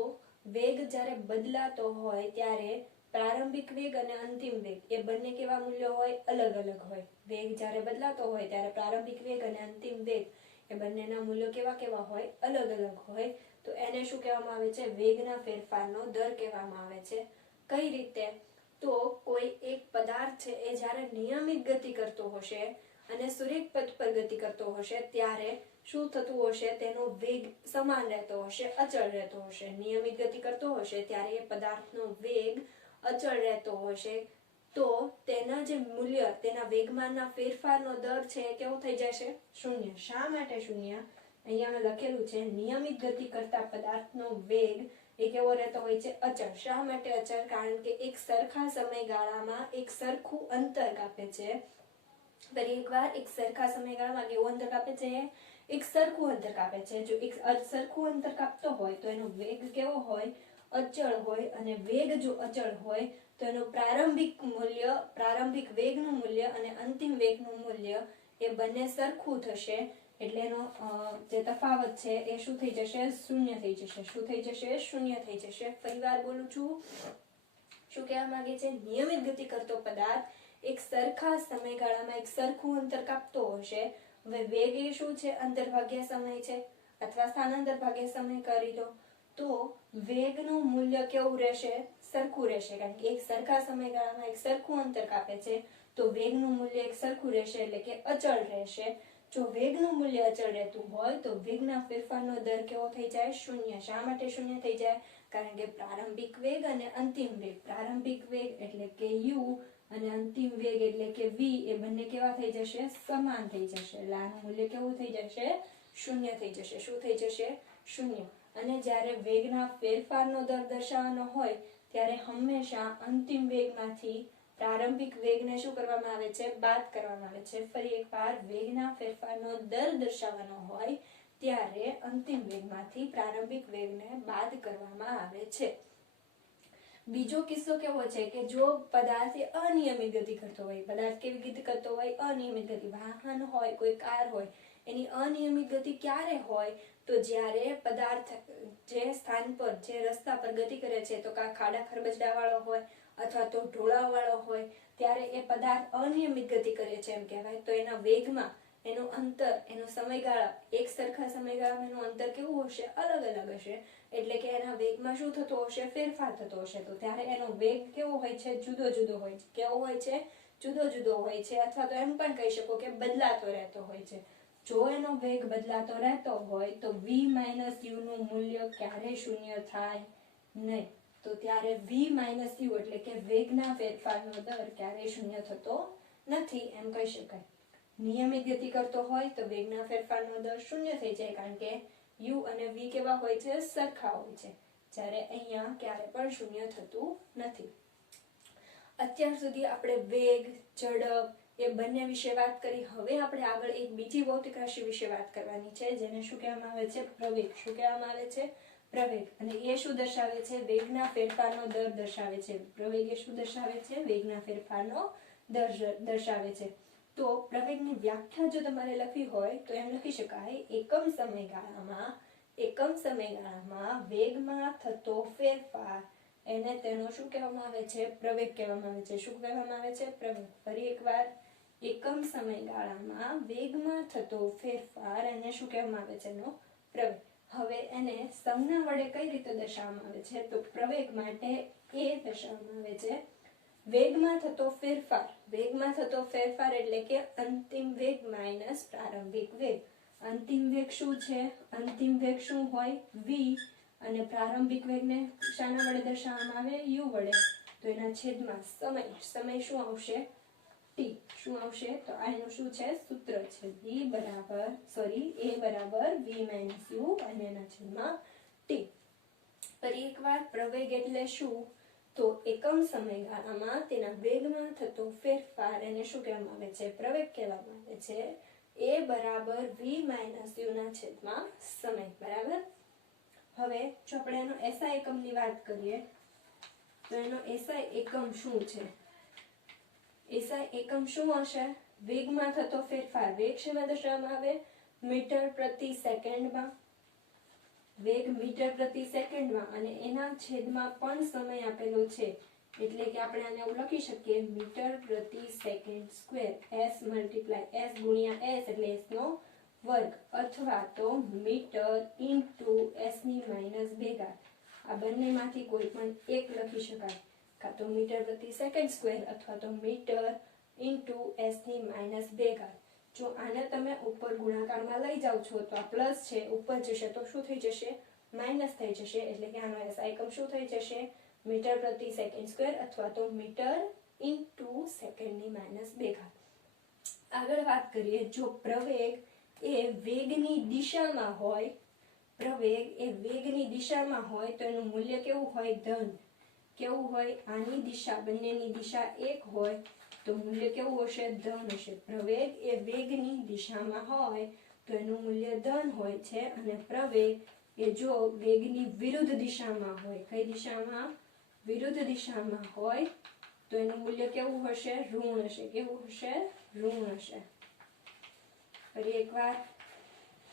વેગ જ્યારે બદલાતો હોય ત્યારે પ્રારંભિક વેગ અને અંતિમ વેગ એ બંને કેવા મૂલ્યો હોય? અલગ અલગ હોય. વેગ જ્યારે બદલાતો હોય ત્યારે પ્રારંભિક વેગ અને અંતિમ વેગ એ બંનેના મૂલ્યો કેવા હોય? અલગ અલગ હોય. તો એને શું કહેવામાં આવે છે? વેગના ફેરફારનો દર કહેવામાં આવે છે. કઈ રીતે? તો કોઈ એક પદાર્થ છે એ જ્યારે નિયમિત ગતિ કરતો હશે અને સુરેખ પથ પર ગતિ કરતો હશે ત્યારે શું થતું હશે? તેનો વેગ સમાન રહેતો હશે, અચળ રહેતો હશે. નિયમિત ગતિ કરતો હશે ત્યારે એ પદાર્થનો વેગ અચળ રહેતો હશે. તો તેના જે મૂલ્ય, તેના વેગમાનના ફેરફારનો દર છે એ કેવો થઈ જશે? 0. શા માટે 0? અહીંયા મેં લખેલું છે નિયમિત ગતિ કરતા પદાર્થનો વેગ એ કેવો રહેતો હોય છે? અચળ. શા માટે અચળ? કારણ કે એક સરખા સમયગાળામાં એક સરખું અંતર કાપે છે. ફરી એકવાર, એક સરખા સમયગાળામાં કેવું અંતર કાપે છે? એક સરખું અંતર કાપે છે. જો એક સરખું અંતર કાપતો હોય તો એનો વેગ કેવો હોય? અચળ હોય. અને વેગ જો અચળ હોય તો એનું પ્રારંભિક વેગનું મૂલ્ય અને અંતિમ વેગનું મૂલ્ય એ બંને સરખું થશે. એટલે એનો જે તફાવત છે એ શું થઈ જશે? 0 થઈ જશે. શું થઈ જશે? 0 થઈ જશે. ફરીવાર બોલું છું. શું કહેવા માંગે છે? નિયમિત ગતિ કરતો પદાર્થ એક સરખા સમયગાળામાં એક સરખું અંતર કાપતો હશે. હવે વેગ એ શું છે? અંતર ભાગ્યા સમય છે, અથવા સ્થાનાંતર ભાગ્યા સમય કરી દો. તો વેગનું મૂલ્ય કેવું રહેશે? સરખું રહેશે. કારણ કે એક સરખા સમયગાળામાં એક સરખું અંતર કાપે છે તો વેગનું મૂલ્ય એક સરખું રહેશે, એટલે કે અચળ રહેશે. જો વેગનું મૂલ્ય અચળ રહેતું હોય તો વેગના ફેરફારનો દર કેવો થઈ જાય? 0. શા માટે 0 થઈ જાય? કારણ કે પ્રારંભિક વેગ અને અંતિમ વેગ, પ્રારંભિક વેગ એટલે કે u અને અંતિમ વેગ એટલે કે v એ બંને કેવા થઈ જશે? સમાન થઈ જશે. એટલે આનું મૂલ્ય કેવું થઈ જશે? 0 થઈ જશે. શું થઈ જશે? 0. અને જ્યારે વેગના ફેરફારનો દર દર્શાવવાનો હોય ત્યારે હંમેશા અંતિમ વેગમાંથી પ્રારંભિક વેગને શું કરવામાં આવે છે? બાદ કરવામાં આવે છે. ફરી એકવાર, વેગના ફેરફારનો દર દર્શાવવાનો હોય ત્યારે અંતિમ વેગમાંથી પ્રારંભિક વેગને બાદ કરવામાં આવે છે. બીજો કિસ્સો કેવો છે કે જો પદાર્થ અનિયમિત ગતિ કરતો હોય. પદાર્થ કેવી ગતિ કરતો હોય? અનિયમિત ગતિ. વાહન હોય, કોઈ કાર હોય, એની અનિયમિત ગતિ ક્યારે હોય? તો જ્યારે પદાર્થ જે સ્થાન પર, જે રસ્તા પર ગતિ કરે છે તો કાં ખાડા ખરબચડા વાળો હોય અથવા તો ઢોળાવ વાળો હોય, ત્યારે એ પદાર્થ અનિયમિત ગતિ કરે છે એમ કહેવાય. તો એના વેગમાં એનું અંતર, એનો સમયગાળા, એક સરખા સમયગાળામાં એનું અંતર કેવું હશે? અલગ અલગ હશે. એટલે કે એના વેગમાં શું થતો હશે? ફેરફાર થતો હશે. તો ત્યારે એનો વેગ કેવો હોય છે? જુદો જુદો હોય છે. કેવો હોય છે? જુદો જુદો હોય છે. અથવા તો એમ પણ કહી શકો કે બદલાતો રહેતો હોય છે. જો એનો વેગ બદલાતો રહેતો હોય તો v માઇનસ યુ નું મૂલ્ય ક્યારે શૂન્ય થાય નહીં. તો ત્યારે v માઇનસ યુ એટલે કે વેગના ફેરફારનો દર ક્યારે શૂન્ય થતો નથી એમ કહી શકાય. નિયમિત ગતિ કરતો હોય તો વેગના ફેરફારનો દર શૂન્ય થઈ જાય, કારણ કે u અને v કેવા હોય છે? સરખા હોય છે. જ્યારે અહીંયા ક્યારે પણ શૂન્ય થતું નથી. અત્યાર સુધી આપણે વેગ, ઝડપ એ બંને વિશે વાત કરી. હવે આપણે આગળ એક બીજી ભૌતિક રાશિ વિશે વાત કરવાની છે, જેને શું કહેવામાં આવે છે? પ્રવેગ. શું કહેવામાં આવે છે? પ્રવેગ. અને એ શું દર્શાવે છે? વેગના ફેરફારનો દર દર્શાવે છે. પ્રવેગ એ શું દર્શાવે છે? વેગના ફેરફારનો દર દર્શાવે છે. તો પ્રવેગની વ્યાખ્યા જો તમારે લખવી હોય તો એમ લખી શકાય, એકમ સમયગાળામાં વેગમાં થતો ફેરફાર એને તેનો શું કહેવામાં આવે છે? પ્રવેગ કહેવામાં આવે છે. શું કહેવામાં આવે છે? પ્રવેગ. ફરી એકવાર, એકમ સમયગાળામાં વેગમાં થતો ફેરફાર એને શું કહેવામાં આવે છે? એનો પ્રવેગ. હવે એને સંજ્ઞા વડે કઈ રીતે દર્શાવવામાં આવે છે? તો પ્રવેગ માટે એ દર્શાવવામાં આવે છે વેગમાં થતો ફેરફાર. વેગમાં થતો ફેરફાર એટલે કે અંતિમ વેગ માઇનસ પ્રારંભિક વેગ. અંતિમ વેગ શું છે? અંતિમ વેગ શું હોય? v. અને પ્રારંભિક વેગને શાના વડે દર્શાવવામાં આવે? u વડે. તો એના છેદમાં સમય. સમય શું આવશે? t. શું આવશે? તો આ એનું શું છે? સૂત્ર છે. a બરાબર v માઇનસ u અને એના છેદમાં t. ફરી એકવાર, પ્રવેગ એટલે શું? તો એકમ સમયગાળામાં તેના વેગમાં થતો ફેરફાર એને શું કહેવામાં આવે છે? પ્રવેગ કહેવામાં આવે છે. a બરાબર v માઇનસ u ના છેદમાં સમય. બરાબર. હવે જો આપણે એનો SI એકમની વાત કરીએ તો એનો SI એકમ શું છે? SI એકમ શું હશે? વેગમાં થતો ફેરફાર. વેગ શેમાં દર્શાવવામાં આવે? મીટર પ્રતિ સેકન્ડમાં. વેગ મીટર પ્રતિ સેકન્ડમાં અને એના છેદમાં પણ સમય આપેલો છે, એટલે કે આપણે આને એવું લખી શકીએ, મીટર પ્રતિ second square. s multiply s ગુણ્યા s એટલે s નો વર્ગ, અથવા તો મીટર ઇન્ટુ s ની માઇનસ 2 ઘાત. આ બંનેમાંથી કોઈ પણ એક લખી શકાય, કાં તો મીટર પ્રતિ સેકન્ડ સ્ક્વેર અથવા તો મીટર ઇન્ટુ s ની માઇનસ 2 ઘાત. જો આને તમે ઉપર ગુણાકારમાં લઈ જાઓ છો તો આ પ્લસ છે, ઉપર જશે તો શું થઈ જશે? માઇનસ થઈ જશે. એટલે કે આનો SI એકમ શું થઈ જશે? મીટર પ્રતિ સેકન્ડ સ્ક્વેર અથવા તો મીટર ઇન્ટુ સેકન્ડની માઇનસ 2 ઘાત. આગળ વાત કરીએ, જો પ્રવેગ એ વેગની દિશામાં હોય, પ્રવેગ એ વેગની દિશામાં હોય તો એનું મૂલ્ય કેવું હોય? ધન. કેવું હોય? આની દિશા, બંનેની દિશા એક હોય તો મૂલ્ય કેવું હશે? ધન હશે. પ્રવેગ એ વેગની દિશામાં હોય તો એનું મૂલ્ય ધન હોય છે, અને પ્રવેગ એ જો વેગની વિરુદ્ધ દિશામાં હોય, કઈ દિશામાં? વિરુદ્ધ દિશામાં હોય તો એનું મૂલ્ય કેવું હશે? ઋણ હશે. કેવું હશે? ઋણ હશે. ફરી એકવાર,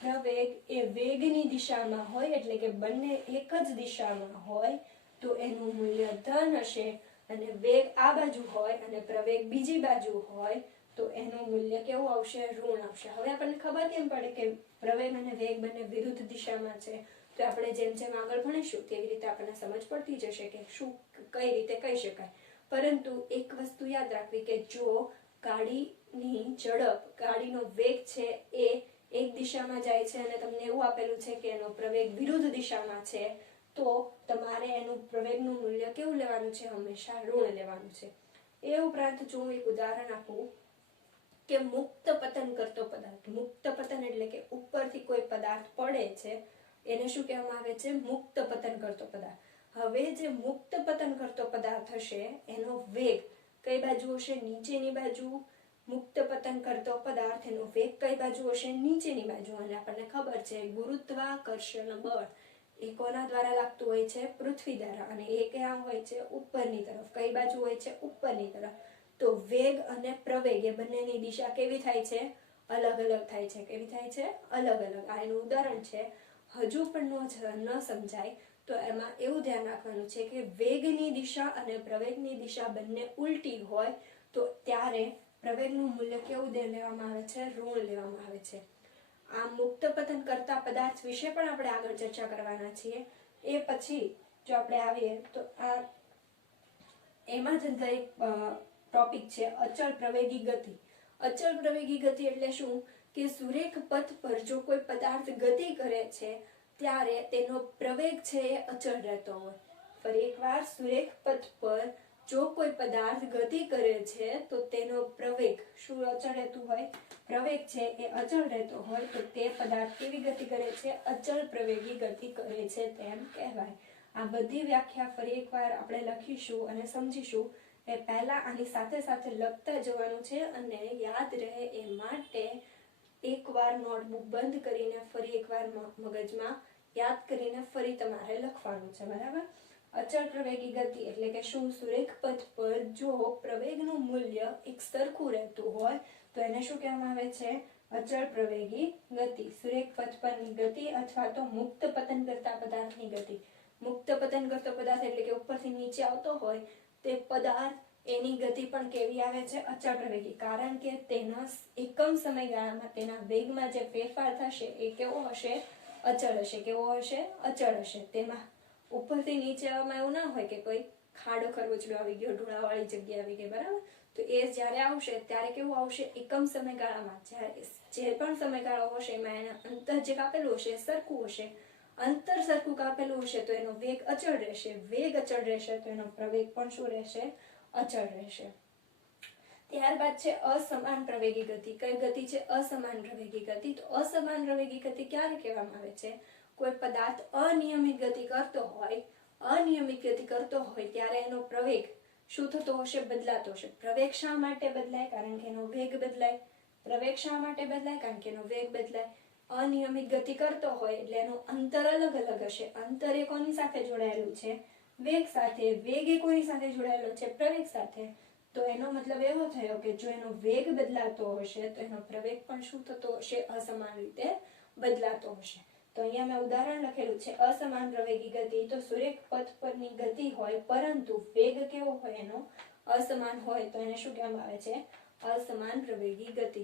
પ્રવેગ એ વેગની દિશામાં હોય એટલે કે બંને એક જ દિશામાં હોય તો એનું મૂલ્ય ધન હશે, અને વેગ આ બાજુ હોય અને પ્રવેગ બીજી બાજુ હોય તો એનું મૂલ્ય કેવું આવશે? ઋણ આવશે. હવે આપણને ખબર કેમ પડે કે પ્રવેગ અને વેગ બંને વિરુદ્ધ દિશામાં છે? તો આપણે જેમ જેમ આગળ ભણીશું તેવી રીતે આપણને સમજ પડતી જશે કે શું કઈ રીતે કહી શકાય. પરંતુ એક વસ્તુ યાદ રાખવી કે જો ગાડીની ઝડપ, ગાડીનો વેગ છે એ એક દિશામાં જાય છે અને તમને એવું આપેલું છે કે એનો પ્રવેગ વિરુદ્ધ દિશામાં છે, તો તમારે એનું પ્રવેગનું મૂલ્ય કેવું લેવાનું છે? હંમેશા ઋણ લેવાનું છે. એ ઉપરાંત જો હું એક ઉદાહરણ આપું કે મુક્ત પતન કરતો પદાર્થ. મુક્ત પતન એટલે કે ઉપરથી કોઈ પદાર્થ પડે છે એને શું કહેવામાં આવે છે? મુક્ત પતન કરતો પદાર્થ. હવે જે મુક્ત પતન કરતો પદાર્થ હશે એનો વેગ કઈ બાજુ હશે? નીચેની બાજુ. મુક્ત પતન કરતો પદાર્થ એનો વેગ કઈ બાજુ હશે? નીચેની બાજુ. અને આપણને ખબર છે ગુરુત્વાકર્ષણ બળ એ કોના દ્વારા લાગતું હોય છે? પૃથ્વી દ્વારા. અને એ ક્યાં હોય છે? ઉપરની તરફ. કઈ બાજુ હોય છે? ઉપરની તરફ. તો વેગ અને પ્રવેગ એ બંનેની દિશા કેવી થાય છે? અલગ અલગ થાય છે. કેવી થાય છે? અલગ અલગ. આ એનું ઉદાહરણ છે. હજુ પણ ન સમજાય તો એમાં એવું ધ્યાન રાખવાનું છે કે વેગની દિશા અને પ્રવેગની દિશા બંને ઉલટી હોય તો ત્યારે પ્રવેગનું મૂલ્ય કેવું લેવામાં આવે છે? ઋણ લેવામાં આવે છે. આ મુક્ત પતન કરતા પદાર્થ વિશે પણ આપણે આગળ ચર્ચા કરવાના છીએ. એ પછી જો આપણે આવીએ તો આ એમાં જ એક ટોપિક છે અચળ પ્રવેગી ગતિ. અચળ પ્રવેગી ગતિ એટલે શું? કે સુરેખ પથ પર જો કોઈ પદાર્થ ગતિ કરે છે ત્યારે તેનો પ્રવેગ છે એ અચળ રહેતો હોય. ફરી એકવાર, સુરેખ પથ પર જો કોઈ પદાર્થ ગતિ કરે છે તો તેનો પ્રવેગ શું અચળ રહેતું હોય? પ્રવેગ છે એ અચળ રહેતો હોય તો તે પદાર્થ કેવી ગતિ કરે છે? અચળ પ્રવેગી ગતિ કરે છે તેમ કહેવાય. આ બધી વ્યાખ્યા ફરી એકવાર આપણે લખીશું અને સમજીશું. એ પહેલા આની સાથે સાથે લખતા જવાનું છે અને યાદ રહે એ માટે એકવાર નોટબુક બંધ કરીને ફરી એકવાર મગજમાં યાદ કરીને ફરી તમારે લખવાનું છે, બરાબર? અચળ પ્રવેગી ગતિ એટલે કે શું? સુરેખ પથ પર જો પ્રવેગનું મૂલ્ય એક સરખું રહેતું હોય તો એને શું કહેવામાં આવે છે? અચળ પ્રવેગી ગતિ. સુરેખ પથ પરની ગતિ અથવા તો મુક્ત પતન કરતા પદાર્થની ગતિ. મુક્ત પતન કરતો પદાર્થ એટલે કે ઉપરથી નીચે આવતો હોય તે પદાર્થ એની ગતિ પણ કેવી આવે છે? અચળ પ્રવેગી. કારણ કે તેના એકમ સમયગાળામાં તેના વેગમાં જે ફેરફાર થશે એ કેવો હશે? અચળ હશે. કેવો હશે? અચળ હશે. તેમાં ઉપરથી નીચે આવવામાં એવું ના હોય કે કોઈ ખાડો ખરબચડો આવી ગયો, ઢોળાવાળી જગ્યા આવી ગઈ, બરાબર? તો એ જ્યારે આવશે ત્યારે કેવું આવશે? એકમ સમયગાળામાં જ્યારે જે પણ સમયગાળો હશે એમાં એના અંતર જે કાપેલું હશે સરખું હશે. અંતર સરખું કાપેલું હશે તો એનો વેગ અચળ રહેશે. વેગ અચળ રહેશે તો એનો પ્રવેગ પણ શું રહેશે? અચળ રહેશે. ત્યારબાદ છે અસમાન પ્રવેગી ગતિ. કઈ ગતિ છે? અસમાન પ્રવેગી ગતિ. તો અસમાન પ્રવેગી ગતિ ક્યારે કહેવામાં આવે છે? કોઈ પદાર્થ અનિયમિત ગતિ કરતો હોય ત્યારે એનો પ્રવેગ શું થતો હશે? બદલાતો હશે. પ્રવેગ શા માટે બદલાય? કારણ કે એનો વેગ બદલાય. પ્રવેગ શા માટે બદલાય? કારણ કે એનો વેગ બદલાય. અનિયમિત ગતિ કરતો હોય એટલે એનું અંતર અલગ અલગ હશે. અંતર એ કોની સાથે જોડાયેલું છે? વેગ સાથે. વેગ એ કોની સાથે જોડાયેલો છે? પ્રવેગ સાથે. તો એનો મતલબ એવો થયો કે જો એનો વેગ બદલાતો હશે તો એનો પ્રવેગ પણ શું થતો હશે? અસમાન રીતે બદલાતો હશે. તો અહીંયા મેં ઉદાહરણ લખેલું છે અસમાન પ્રવેગી ગતિ. તો સુરેખ પથ પરની ગતિ હોય પરંતુ વેગ કેવો હોય? એનો અસમાન હોય તો એને શું કહેવામાં આવે છે? અસમાન પ્રવેગી ગતિ.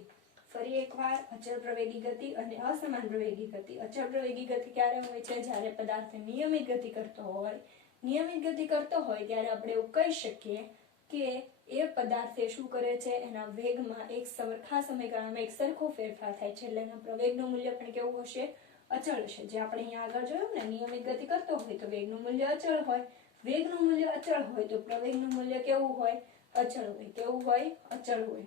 ફરી એકવાર, અચળ પ્રવેગી ગતિ અને અસમાન પ્રવેગી ગતિ. અચળ પ્રવેગી ગતિ ક્યારે હોય છે? જ્યારે પદાર્થ નિયમિત ગતિ કરતો હોય. નિયમિત ગતિ કરતો હોય ત્યારે આપણે એવું કહી શકીએ કે એ પદાર્થ શું કરે છે? એના વેગમાં એક સરખા સમયગાળામાં એક સરખો ફેરફાર થાય છે એટલે એના પ્રવેગનું મૂલ્ય પણ કેવું હશે? અચળ હશે. જે આપણે અહીંયા આગળ જોયું ને, નિયમિત ગતિ કરતો હોય તો વેગનું મૂલ્ય અચળ હોય. વેગનું મૂલ્ય અચળ હોય તો પ્રવેગનું મૂલ્ય કેવું હોય? અચળ હોય. કેવું હોય? અચળ હોય.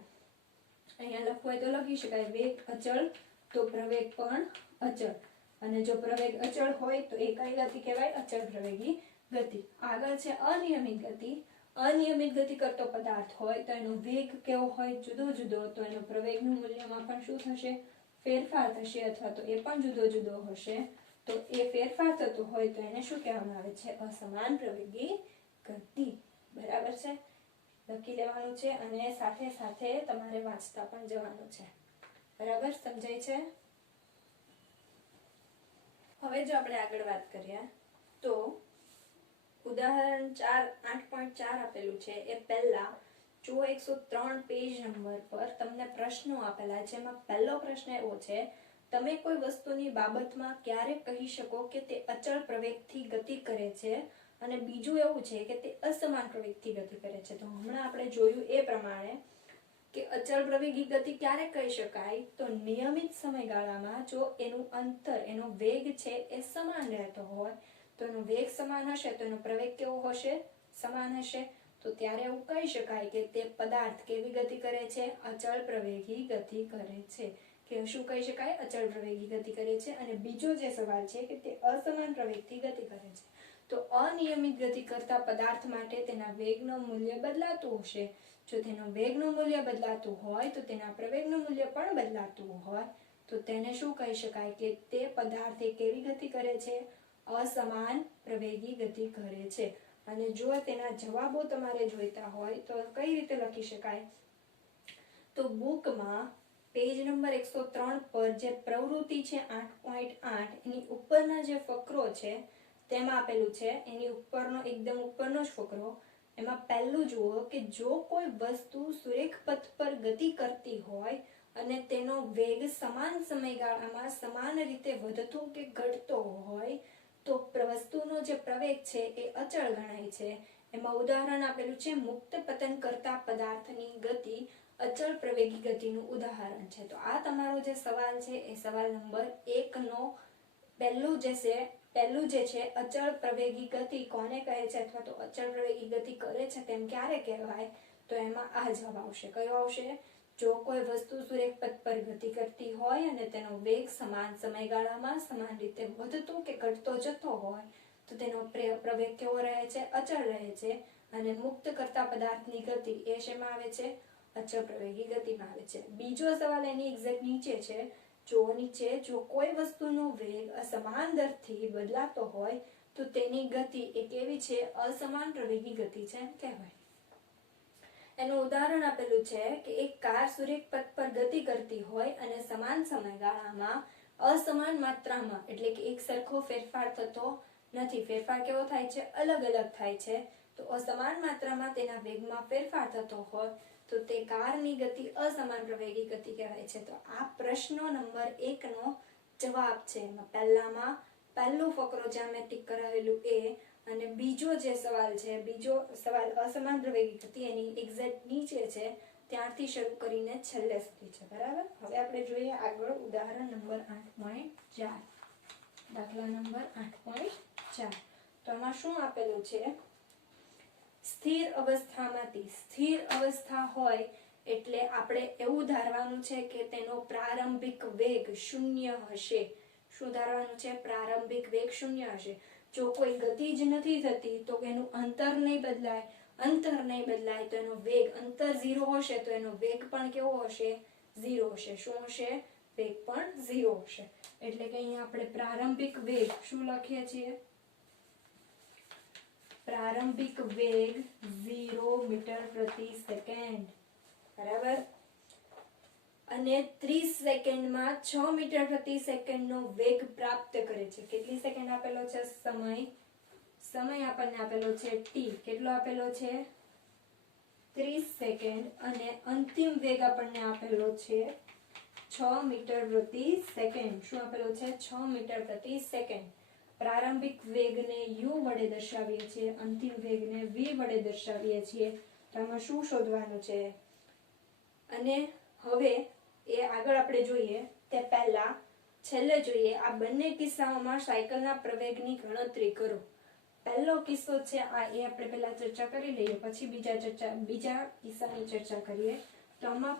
અહીંયા લખવું હોય તો લખી શકાય વેગ અચળ તો પ્રવેગ પણ અચળ. અને જો પ્રવેગ અચળ હોય તો એ કઈ ગતિ કહેવાય? અચળ પ્રવેગી ગતિ. આગળ છે અનિયમિત ગતિ. અનિયમિત ગતિ કરતો પદાર્થ હોય તો એનો વેગ કેવો હોય? જુદો જુદો. તો એનો પ્રવેગનું મૂલ્યમાં પણ શું થશે? ફેરફાર થશે અથવા તો એ પણ જુદો જુદો હશે. તો એ ફેરફાર થતો હોય તો એને શું કહેવામાં આવે છે? અસમાન પ્રવેગી ગતિ. બરાબર છે? લખી લેવાનું છે અને સાથે સાથે તમારે વાંચતા પણ જવાનું છે. બરાબર? સમજાય છે? હવે જો આપણે આગળ વાત કરીએ તો ઉદાહરણ 8.4 આપેલું છે એ પહેલા જો 103 પેજ નંબર પર તમને પ્રશ્નો આપેલા છે. એમાં પહેલો પ્રશ્ન એવો છે, તમે કોઈ વસ્તુની બાબતમાં ક્યારે કહી શકો કે તે અચળ પ્રવેગથી ગતિ કરે છે અને બીજું એવું છે કે તે અસમાન પ્રવેગથી ગતિ કરે છે. તો હમણાં આપણે જોયું એ પ્રમાણે કે અચળ પ્રવેગી ગતિ ક્યારે કહી શકાય? તો નિયમિત સમયગાળામાં જો એનું અંતર, એનો વેગ છે એ સમાન રહેતો હોય. તો એનો વેગ સમાન હશે તો એનો પ્રવેગ કેવો હશે? સમાન હશે. તો ત્યારે એવું કહી શકાય કે તે પદાર્થ કેવી ગતિ કરે છે? અચળ પ્રવેગી ગતિ કરે છે. કે શું કહી શકાય? અચળ પ્રવેગી ગતિ કરે છે. અને બીજો જે સવાલ છે કે તે અસમાન પ્રવેગથી ગતિ કરે છે. તો અનિયમિત ગતિ કરતા પદાર્થ માટે તેના વેગનું મૂલ્ય બદલાતું હશે. જો તેનું વેગનું મૂલ્ય બદલાતું હોય તો તેના પ્રવેગનું મૂલ્ય પણ બદલાતું હોય તો તેને શું કહી શકાય? કે તે પદાર્થ કેવી ગતિ કરે છે? અસમાન પ્રવેગી ગતિ કરે છે. અને જો તેના જવાબો તમારે જોઈતા હોય તો કઈ રીતે લખી શકાય? તો બુકમાં પેજ નંબર 103 પર જે પ્રવૃત્તિ છે 8.8 એની ઉપરના જે ફકરો છે તેમાં આપેલું છે. એની ઉપરનો એકદમ ઉપરનો જ ફકરો. એમાં પહેલું જુઓ કે જો કોઈ વસ્તુ સુરેખ પથ પર ગતિ કરતી હોય અને તેનો વેગ સમાન સમયગાળામાં સમાન રીતે વધતો કે ઘટતો હોય તો વસ્તુનો જે પ્રવેગ છે એ અચળ ગણાય છે. એમાં ઉદાહરણ આપેલું છે મુક્ત પતન કરતા પદાર્થની ગતિ અચળ પ્રવેગી ગતિનું ઉદાહરણ છે. તો આ તમારો જે સવાલ છે એ સવાલ નંબર 1 નો પહેલું જે છે અચળ પ્રવેગી ગતિ કોને કહે છે અથવા તો અચળ પ્રવેગી ગતિ કરે છે તેમ ક્યારે કહેવાય, તો એમાં આ જવાબ આવશે. કયો આવશે? જો કોઈ વસ્તુ સુરેખ પથ પર ગતિ કરતી હોય અને તેનો વેગ સમાન સમયગાળામાં સમાન રીતે વધતો કે ઘટતો જતો હોય તો તેનો પ્રવેગ કેવો રહે છે? અચળ રહે છે. અને મુક્ત કરતા પદાર્થની ગતિ એ શેમાં આવે છે? અચળ પ્રવેગી ગતિમાં આવે છે. બીજો સવાલ એની એક્ઝેક્ટ નીચે છે. જો કોઈ વસ્તુનો વેગ અસમાન દરથી બદલાતો હોય તો તેની ગતિ એ કેવી છે? અસમાન પ્રવેગી ગતિ છે એમ કહેવાય. એનું ઉદાહરણ આપેલું છે કે એક કાર સુરેખ પથ પર ગતિ કરતી હોય અને સમાન સમયગાળામાં અસમાન માત્રામાં એટલે કે એક સરખો ફેરફાર થતો નથી. ફેરફાર કેવો થાય છે? અલગ અલગ થાય છે. તો અસમાન માત્રામાં તેના વેગમાં ફેરફાર થતો હોય તો તે કારની ગતિ અસમાન પ્રવેગી ગતિ કહેવાય છે. તો આ પ્રશ્ન નંબર 1 નો જવાબ છે. એમાં પહેલું ફકરો જ્યાં મેં ટીક કરાવેલું એ, અને બીજો જે સવાલ છે, બીજો સવાલ અસમાન પ્રવેગી ગતિ એની એક્ઝેક્ટ નીચે છે, ત્યારથી શરૂ કરીને છેલ્લે સુધી છે. બરાબર. હવે આપણે જોઈએ આગળ ઉદાહરણ નંબર 8.4. દાખલા નંબર 8.4. તો આમાં શું આપેલું છે? સ્થિર અવસ્થામાંથી, સ્થિર અવસ્થા હોય એટલે આપણે એવું ધારવાનું છે કે તેનો પ્રારંભિક વેગ 0 હશે. શું ધારવાનું છે? પ્રારંભિક વેગ 0 હશે. જો કોઈ ગતિ જ નથી થતી તો એનું અંતર નહીં બદલાય. અંતર નહીં બદલાય તો એનો વેગ, અંતર 0 હશે તો એનો વેગ પણ કેવો હશે? 0 હશે. શું હશે? વેગ પણ 0 હશે. એટલે કે અહીંયા આપણે પ્રારંભિક વેગ શું લખીએ છીએ? પ્રારંભિક વેગ 0 મીટર પ્રતિ સેકન્ડ. બરાબર. અને 30 સેકન્ડમાં 6 મીટર પ્રતિ સેકન્ડનો વેગ પ્રાપ્ત કરે છે. કેટલી સેકન્ડ આપેલો છે? સમય આપણને આપેલો છે t. કેટલો આપેલો છે? 30 સેકન્ડ. અને અંતિમ વેગ આપણને આપેલો છે 6 મીટર પ્રતિ સેકન્ડ. શું આપેલો છે? 6 મીટર પ્રતિ સેકન્ડ. પ્રારંભિક વેગને u વડે દર્શાવીએ છીએ, અંતિમ વેગને v વડે દર્શાવીએ છીએ. તો આમાં શું શોધવાનું છે? અને હવે એ આગળ આપણે જોઈએ તે પહેલા છેલ્લે જોઈએ આ બંને કિસ્સાઓમાં સાયકલના પ્રવેગની ગણતરી કરો. પહેલો કિસ્સો છે આ, એ આપણે પહેલા ચર્ચા કરી લઈએ, પછી બીજા કિસ્સાની ચર્ચા કરીએ. તો આમાં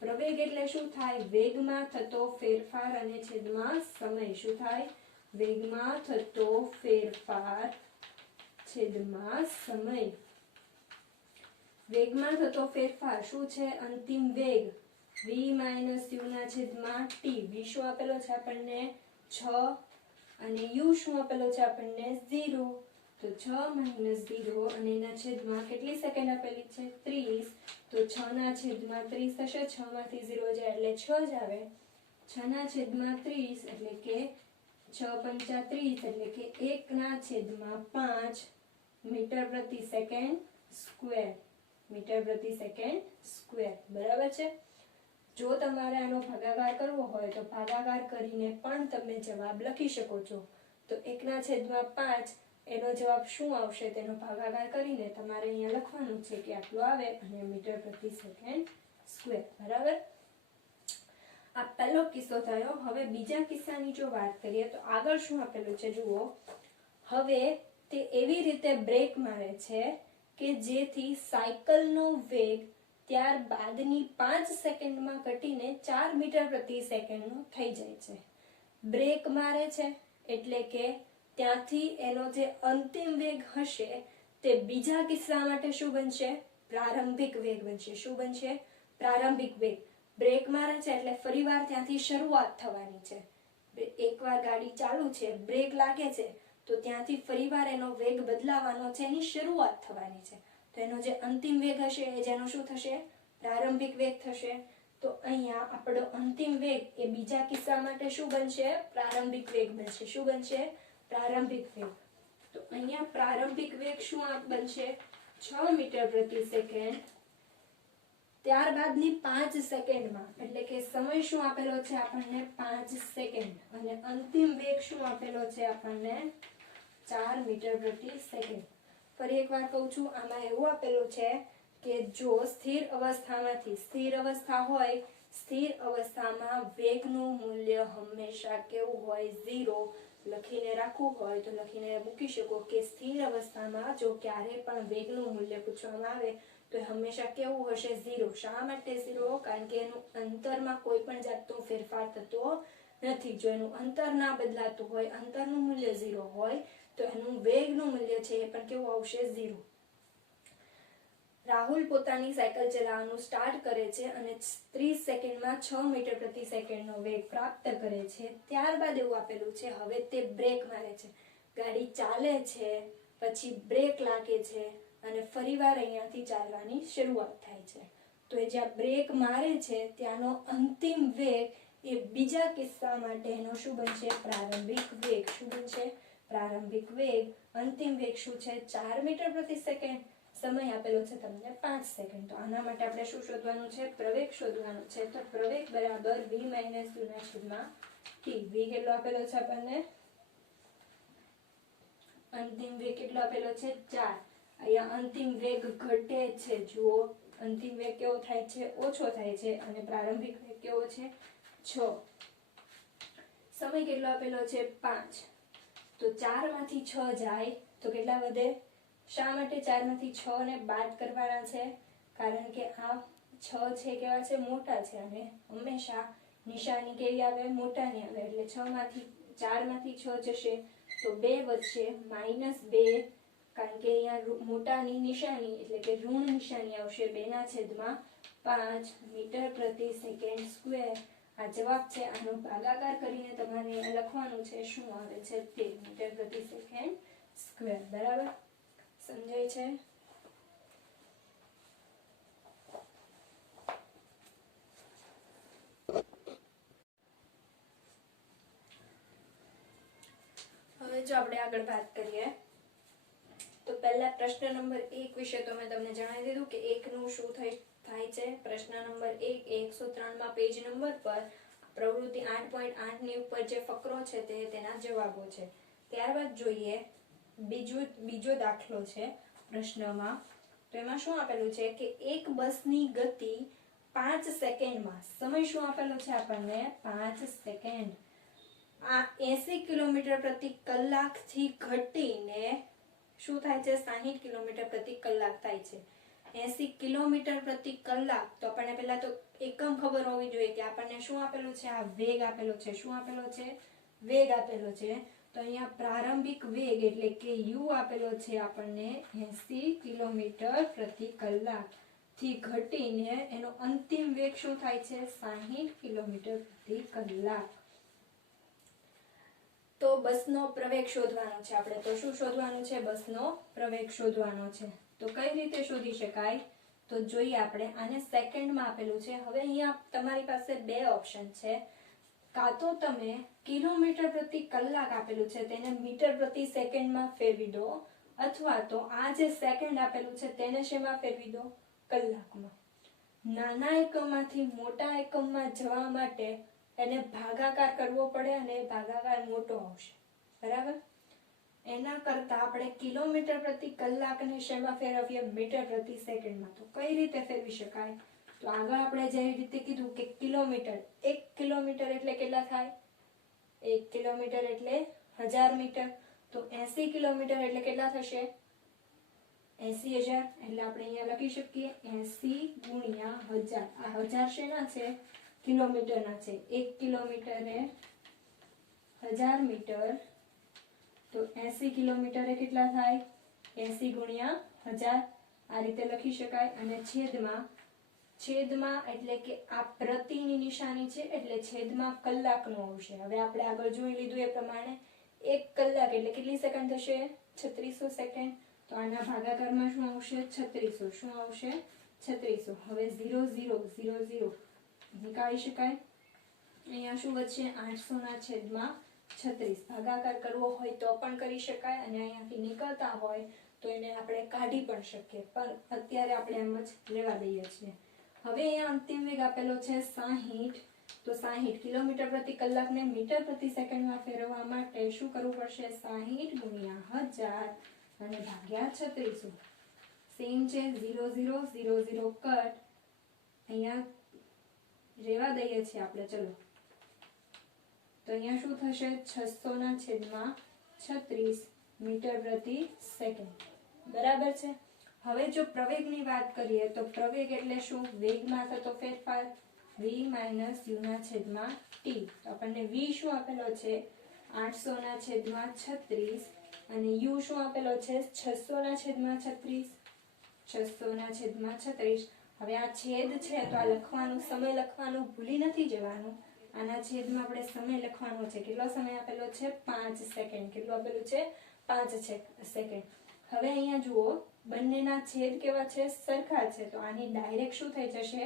પ્રવેગ એટલે શું થાય? વેગમાં થતો ફેરફાર અને છેદમાં સમય. શું થાય? વેગમાં થતો ફેરફાર છેદમાં સમય. વેગમાં થતો ફેરફાર શું છે? અંતિમ વેગ v - u ના છેદમાં t. v શું આપેલો છે આપણને? 6. અને u શું આપેલો છે આપણને? 0. તો 6 - 0 અને એના છેદમાં કેટલી સેકન્ડ આપેલી છે? 30. તો 6 ના છેદમાં 30 થશે. 6 માંથી 0 જાય એટલે 6 જ આવે. 6 ના છેદમાં 30 એટલે કે 6 × 5 = 30 એટલે કે 1 ના છેદમાં 5 મીટર પ્રતિ સેકન્ડ સ્ક્વેર. મીટર પ્રતિ સેકન્ડ સ્ક્વેર. બરાબર છે. જો તમારે આનો ભાગાકાર કરવો હોય તો ભાગાકાર કરીને પણ તમે જવાબ લખી શકો છો. તો 1/5 એનો જવાબ શું આવશે? તેનો ભાગાકાર કરીને તમારે અહીંયા લખવાનું છે કે આટલું આવે અને મીટર પ્રતિ સેકન્ડ સ્ક્વેર. બરાબર. આ પહેલો કિસ્સો થયો. હવે બીજા કિસ્સાની જો વાત કરીએ તો આગળ શું આપેલું છે જુઓ. હવે તે એવી રીતે બ્રેક મારે છે કે જેથી સાયકલનો વેગ ત્યારબાદની 5 સેકન્ડમાં ઘટીને 4 મીટર પ્રતિ સેકન્ડનો થઈ જાય છે. બ્રેક મારે છે એટલે કે ત્યાંથી એનો જે અંતિમ વેગ હશે તે બીજા કિસ્સા માટે શું બનશે? પ્રારંભિક વેગ બનશે. શું બનશે? પ્રારંભિક વેગ. બ્રેક મારે છે એટલે ફરીવાર ત્યાંથી શરૂઆત થવાની છે. એકવાર ગાડી ચાલુ છે, બ્રેક લાગે છે તો ત્યાંથી ફરીવાર એનો વેગ બદલાવાનો છે, એની શરૂઆત થવાની છે. તો એનો જે અંતિમ વેગ હશે એ જેનો શું થશે? પ્રારંભિક વેગ થશે. તો અહીંયા આપણો અંતિમ વેગ એ બીજા કિસ્સા માટે શું બનશે? પ્રારંભિક વેગ બનશે. શું બનશે? પ્રારંભિક વેગ. તો અહીંયા પ્રારંભિક વેગ શું બનશે? 6 મીટર પ્રતિ સેકન્ડ. ત્યારબાદની 5 સેકન્ડમાં એટલે કે સમય શું આપેલો છે આપણને? 5 સેકન્ડ. અને અંતિમ વેગ શું આપેલો છે આપણને? 4 મીટર પ્રતિ સેકન્ડ. ફરી એકવાર કહું છું, આમાં એવું આપેલું છે કે જો સ્થિર અવસ્થા હોય, સ્થિર અવસ્થામાં વેગનું મૂલ્ય હંમેશા કેવું હોય, 0 લખીને રાખવું હોય તો લખીને મૂકી શકો કે સ્થિર અવસ્થામાં જો ક્યારે પણ વેગનું મૂલ્ય પૂછવામાં આવે તો હંમેશા કેવું હશે, 0. શા માટે 0? કારણ કે એનું અંતરમાં કોઈ પણ જાતનો ફેરફાર થતો નથી. જો એનું અંતર ના બદલાતું હોય, અંતરનું મૂલ્ય 0 હોય તો એનું વેગનું મૂલ્ય છે એ પણ કેવું આવશે, 0. રાહુલ પોતાની સાયકલ ચલાવવાનું સ્ટાર્ટ કરે છે અને 30 સેકન્ડમાં 6 મીટર પ્રતિ સેકન્ડનો વેગ પ્રાપ્ત કરે છે. ત્યારબાદ એવું આપેલું છે, હવે તે બ્રેક મારે છે. ગાડી ચાલે છે, પછી બ્રેક લાગે છે અને ફરીવાર અહીંયાથી ચાલવાની શરૂઆત થાય છે. તો એ જ્યાં બ્રેક મારે છે ત્યાંનો અંતિમ વેગ એ બીજા કિસ્સા માટે એનો શું બનશે, પ્રારંભિક વેગ. શું બનશે, પ્રારંભિક વેગ. અંતિમ વેગ શું છે, 4 મીટર પ્રતિ સેકન્ડ. સમય આપેલો છે તમને 5 સેકન્ડ. તો આના માટે આપણે શું શોધવાનું છે, પ્રવેગ શોધવાનો છે. તો પ્રવેગ બરાબર v - u ના છેદમાં t. v કેટલો આપેલો છે આપણને, અંતિમ વેગ કેટલો આપેલો છે, 4. અહીંયા અંતિમ વેગ ઘટે છે. જુઓ અંતિમ વેગ કેવો થાય છે, ઓછો થાય છે અને પ્રારંભિક વેગ કેવો છે, 6. સમય કેટલો આપેલો છે, 5. તો 4 માંથી 6 જાય તો કેટલા વધે, શા માટે 4 માંથી 6 ને બાદ કરવાના છે, કારણ કે આ 6 છે કેવા છે, મોટા છે અને હંમેશા નિશાની કેવી આવે, મોટાની આવે. એટલે 4 માંથી 6 જશે તો 2 વધશે, -2. કારણ કે અહીંયા મોટાની નિશાની એટલે કે ઋણ નિશાની આવશે. 2/5 મીટર પ્રતિ સેકન્ડ સ્ક્વેર. આ જવાબ છે. આનો ભાગાકાર કરીને તમારે લખવાનું છે, શું આવે છે, 13 મીટર પ્રતિ સેકન્ડ સ્ક્વેર. બરાબર, સમજાય છે? હવે જો આપણે આગળ વાત કરીએ તો પહેલા પ્રશ્ન નંબર 1 વિશે તો મેં તમને જણાવી દીધું કે 1 નું શું થાય છે. પ્રશ્ન નંબર 1 103 માં પેજ નંબર પર પ્રવૃત્તિ 8.8 ની ઉપર જે ફકરો છે તે તેના જવાબો છે. ત્યારબાદ જોઈએ બીજો દાખલો છે પ્રશ્નમાં. તો એમાં શું આપેલું છે કે એક બસની ગતિ 5 સેકન્ડમાં, સમય શું આપેલો છે આપણને, 5 સેકન્ડ. આ 80 કિલોમીટર પ્રતિ કલાક થી ઘટીને શું થાય છે, 60 કિલોમીટર પ્રતિ કલાક થાય છે. 80 કિલોમીટર પ્રતિ કલાક. તો આપણને પહેલા તો એકમ ખબર હોવી જોઈએ કે આપણને શું આપેલું છે, આ વેગ આપેલો છે. શું આપેલો છે, વેગ આપેલો છે. તો અહીંયા પ્રારંભિક વેગ એટલે કે u આપેલો છે આપણને 80 કિલોમીટર પ્રતિ કલાક થી ઘટીને એનો અંતિમ વેગ શું થાય છે, 60 કિલોમીટર પ્રતિ કલાક. તો બસનો પ્રવેગ શોધવાનો છે આપણે. તો શું શોધવાનું છે, બસનો પ્રવેગ શોધવાનો છે. તો કઈ રીતે શોધી શકાય, તો જોઈએ આપણે. આને સેકન્ડમાં આપેલું છે. હવે અહીંયા તમારી પાસે બે ઓપ્શન છે. કાં તો તમે કિલોમીટર પ્રતિ કલાક આપેલું છે તેને મીટર પ્રતિ સેકન્ડમાં ફેરવી દો, અથવા તો આ જે સેકન્ડ આપેલું છે તેને શેમાં ફેરવી દો, કલાકમાં. નાના એકમમાંથી મોટા એકમમાં જવા માટે એને ભાગાકાર કરવો પડે અને ભાગાકાર મોટો આવશે. બરાબર, એના કરતા આપણે કિલોમીટર પ્રતિ કલાકને શેમાં ફેરવીએ, મીટર પ્રતિ સેકન્ડમાં. તો કઈ રીતે ફેરવી શકાય, તો આગળ આપણે જે રીતે કીધું કે કિલોમીટર, 1 કિલોમીટર એટલે કેટલા થાય, 1 કિલોમીટર એટલે 1000 મીટર. તો 80 કિલોમીટર એટલે કેટલા થશે, 80,000. એટલે આપણે અહીંયા લખી શકીએ 80 ગુણ્યા 1000. આ 1000 શેના છે, કિલોમીટરના છે. 1 કિલોમીટર એ 1000 મીટર. તો 80 કિલોમીટર એ કેટલા થાય, 80 ગુણ્યા 1000. આ રીતે લખી શકાય. અને છેદમાં એટલે કે આ પ્રતિની નિશાની છે એટલે છેદમાં કલાકનું આવશે. હવે આપણે આગળ જોઈ લીધું એ પ્રમાણે 1 કલાક એટલે કેટલી સેકન્ડ થશે, 3600 સેકન્ડ. તો આના ભાગાકારમાં શું આવશે, 3600. શું આવશે, 3600. હવે 0 0 0 0 નીકાળી શકાય. અહીંયા શું વધશે, 800 ના છેદમાં 36. ભાગાકાર કરવો હોય તો પણ કરી શકાય અને અહીંયાથી નીકળતા હોય તો એને આપણે કાઢી પણ શકીએ, પણ અત્યારે આપણે એમ જ લેવા દઈએ છીએ. હવે અહીંયા અંતિમ વેગ આપેલો છે 60. તો 60 કિલોમીટર પ્રતિ કલાકને મીટર પ્રતિ સેકન્ડમાં ફેરવવા માટે શું કરવું પડશે, 60 ગુણ્યા 1000 અને ભાગ્યા 3600. સેમ છે 0 0 0 0 કટ અહીંયા રેવા દઈએ છીએ આપણે. ચલો તો અહીંયા શું થશે 600/36 મીટર પ્રતિ સેકન્ડ. બરાબર છે. હવે જો પ્રવેગની વાત કરીએ તો પ્રવેગ એટલે શું? વેગમાં થતો ફેરફાર. v - u/t. તો આપણને v શું આપેલો છે? 800/36 અને u શું આપેલો છે? 600/36. 600/36. હવે આ છેદ છે તો આ લખવાનું, સમય લખવાનું ભૂલી નથી જવાનું. આના છેદમાં આપણે સમય લખવાનો છે. કેટલો સમય આપેલો છે? 5 સેકન્ડ. કેટલું આપેલું છે? 5 સેકન્ડ. હવે અહીંયા જુઓ, બંનેના છેદ કેવા છે? સરખા છે. તો આની ડાયરેક્ટ શું થઈ જશે?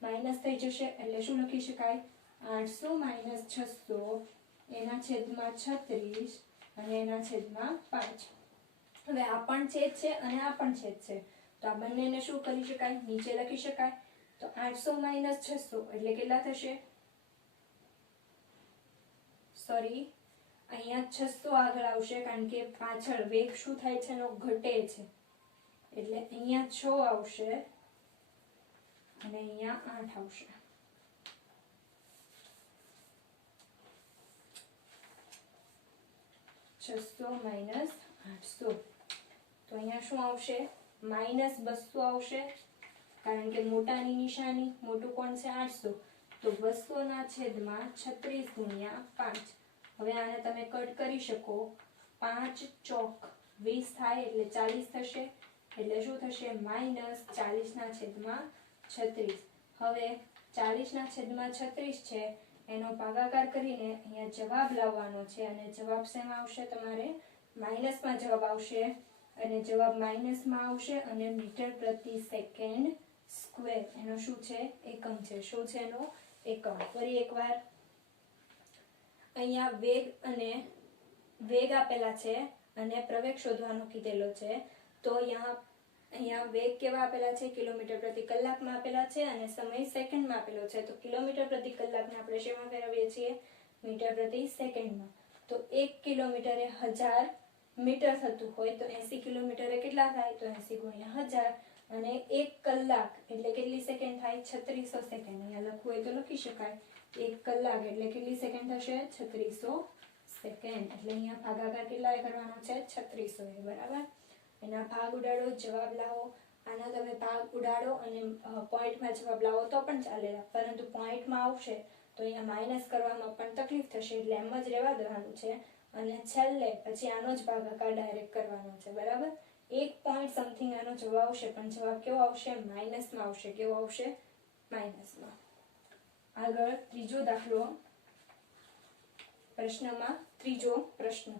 માઇનસ થઈ જશે. એટલે શું લખી શકાય? 800 - 600 એના છેદમાં 36 અને એના છેદમાં 5. હવે આ પણ છેદ છે અને આ પણ છેદ છે. તો આ બંનેને શું કરી શકાય? નીચે લખી શકાય. તો 800 - 600 એટલે કેટલા થશે? સોરી, અહીંયા 600 આગળ આવશે કારણ કે પાછળ વેગ શું થાય છે? એનો ઘટે છે. એટલે અહીંયા 6 આવશે અને અહીંયા 8 આવશે. -800 તો અહીંયા શું આવશે? -200 આવશે કારણ કે મોટાની નિશાની, મોટું કોણ છે? 800. તો 200/36 ગુણ્યા 5. હવે આને તમે કટ કરી શકો. 5 ચોક 20 થાય એટલે 40 થશે. એટલે શું થશે? -40/36. હવે 40/36 છે એનો ભાગાકાર કરીને અહીંયા જવાબ લાવવાનો છે અને જવાબ શેમાં આવશે? તમારે માઇનસમાં જવાબ આવશે અને જવાબ માઇનસમાં આવશે અને મીટર પ્રતિ સેકન્ડ સ્ક્વેર એનો શું છે? એકમ છે. શું છે એનો? એકમ. ફરી એકવાર અહીંયા વેગ આપેલા છે અને પ્રવેગ શોધવાનો કીધેલો છે. તો અહીંયા વેગ કેવા આપેલા છે? કિલોમીટર પ્રતિ કલાકમાં આપેલા છે અને સમય સેકન્ડમાં આપેલો છે. તો કિલોમીટર પ્રતિ કલાકને આપણે શેમાં ફેરવીએ છીએ? મીટર પ્રતિ સેકન્ડમાં. તો 1 કિલોમીટરે 1000 મીટર થતું હોય તો 80 કિલોમીટરે કેટલા થાય? તો 80 ગુણ્યા 1000. અને 1 કલાક એટલે કેટલી સેકન્ડ થાય? 3600 સેકન્ડ. અહીંયા લખવું હોય તો લખી શકાય. 1 કલાક એટલે કેટલી સેકન્ડ થશે? 3600 સેકન્ડ. એટલે અહીંયા ભાગાકાર કેટલા કરવાનો છે? 3600. બરાબર. એના ભાગ ઉડાડો, જવાબ લાવો. આના તમે ભાગ ઉડાડો અને પોઈન્ટમાં જવાબ લાવો તો પણ ચાલે, પરંતુ પોઈન્ટમાં આવશે તો અહીંયા માઇનસ કરવામાં પણ તકલીફ થશે. એટલે એમ જ રહેવા દેવાનું છે અને છેલ્લે પછી આનો જ ભાગાકાર ડાયરેક્ટ કરવાનો છે. બરાબર. 1 પોઈન્ટ સમથિંગ આનો જવાબ આવશે પણ જવાબ કેવો આવશે? માઇનસમાં આવશે. કેવો આવશે? માઇનસમાં. આગળ ત્રીજો દાખલો. પ્રશ્નમાં ત્રીજો પ્રશ્ન.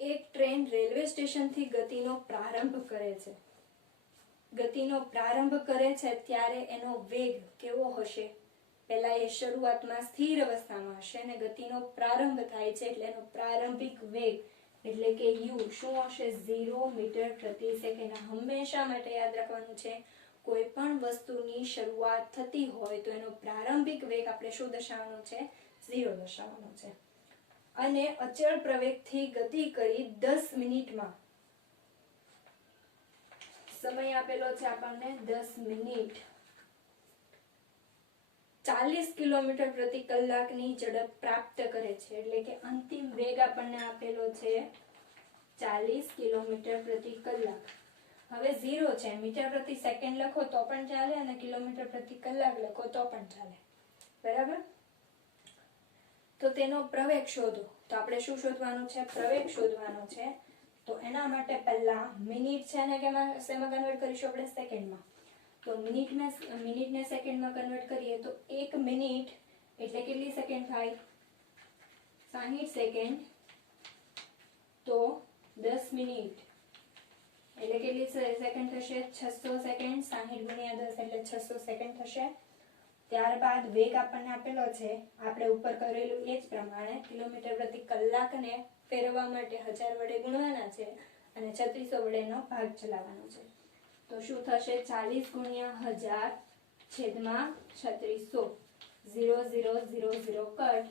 એક ટ્રેન રેલવે સ્ટેશનથી ગતિનો પ્રારંભ કરે છે. ગતિનો પ્રારંભ કરે છે ત્યારે એનો વેગ કેવો હશે? પહેલા એ શરૂઆતમાં સ્થિર અવસ્થામાં હશે અને ગતિનો પ્રારંભ થાય છે એટલે એનો પ્રારંભિક વેગ એટલે કે u શું હશે? 0 મીટર પ્રતિ સેકન્ડ. હંમેશા માટે યાદ રાખવાનું છે, કોઈ પણ વસ્તુની શરૂઆત થતી હોય તો એનો પ્રારંભિક વેગ આપણે શું દર્શાવવાનો છે? 0 દર્શાવવાનો છે. અને અચળ પ્રવેગથી ગતિ કરી 10 મિનિટમાં, સમય આપેલો છે આપણને 10 મિનિટ, 40 કિલોમીટર પ્રતિ કલાકની ઝડપ પ્રાપ્ત કરે છે. એટલે કે અંતિમ વેગ આપણને આપેલો છે 40 કિલોમીટર પ્રતિ કલાક. હવે 0 છે, મીટર પ્રતિ સેકન્ડ લખો તો પણ ચાલે અને કિલોમીટર પ્રતિ કલાક લખો તો પણ ચાલે. બરાબર. તો તેનો પ્રવેગ શોધો. તો આપણે શું શોધવાનું છે? પ્રવેગ શોધવાનો છે. તો એના માટે પહેલા મિનિટ છે ને શેમાં કન્વર્ટ કરીશું આપણે? સેકન્ડમાં. તો મિનિટને સેકન્ડમાં કન્વર્ટ કરીએ તો 1 મિનિટ એટલે કેટલી સેકન્ડ થાય? 60 સેકન્ડ. તો 10 મિનિટ એટલે કેટલી સેકન્ડ થશે? 600 સેકન્ડ. 60 ગુણ્યા 10 એટલે 600 સેકન્ડ થશે. ત્યારબાદ વેગ આપણને આપેલો છે, આપણે ઉપર કરેલું એ જ પ્રમાણે કિલોમીટર પ્રતિ કલાકને ફેરવવા માટે 1000 વડે ગુણવાના છે અને 3600 વડે એનો ભાગ ચલાવવાનો છે. તો શું થશે? 40 ગુણ્યા 1000 છેદમાં 3600. 0 0 0 0 કટ.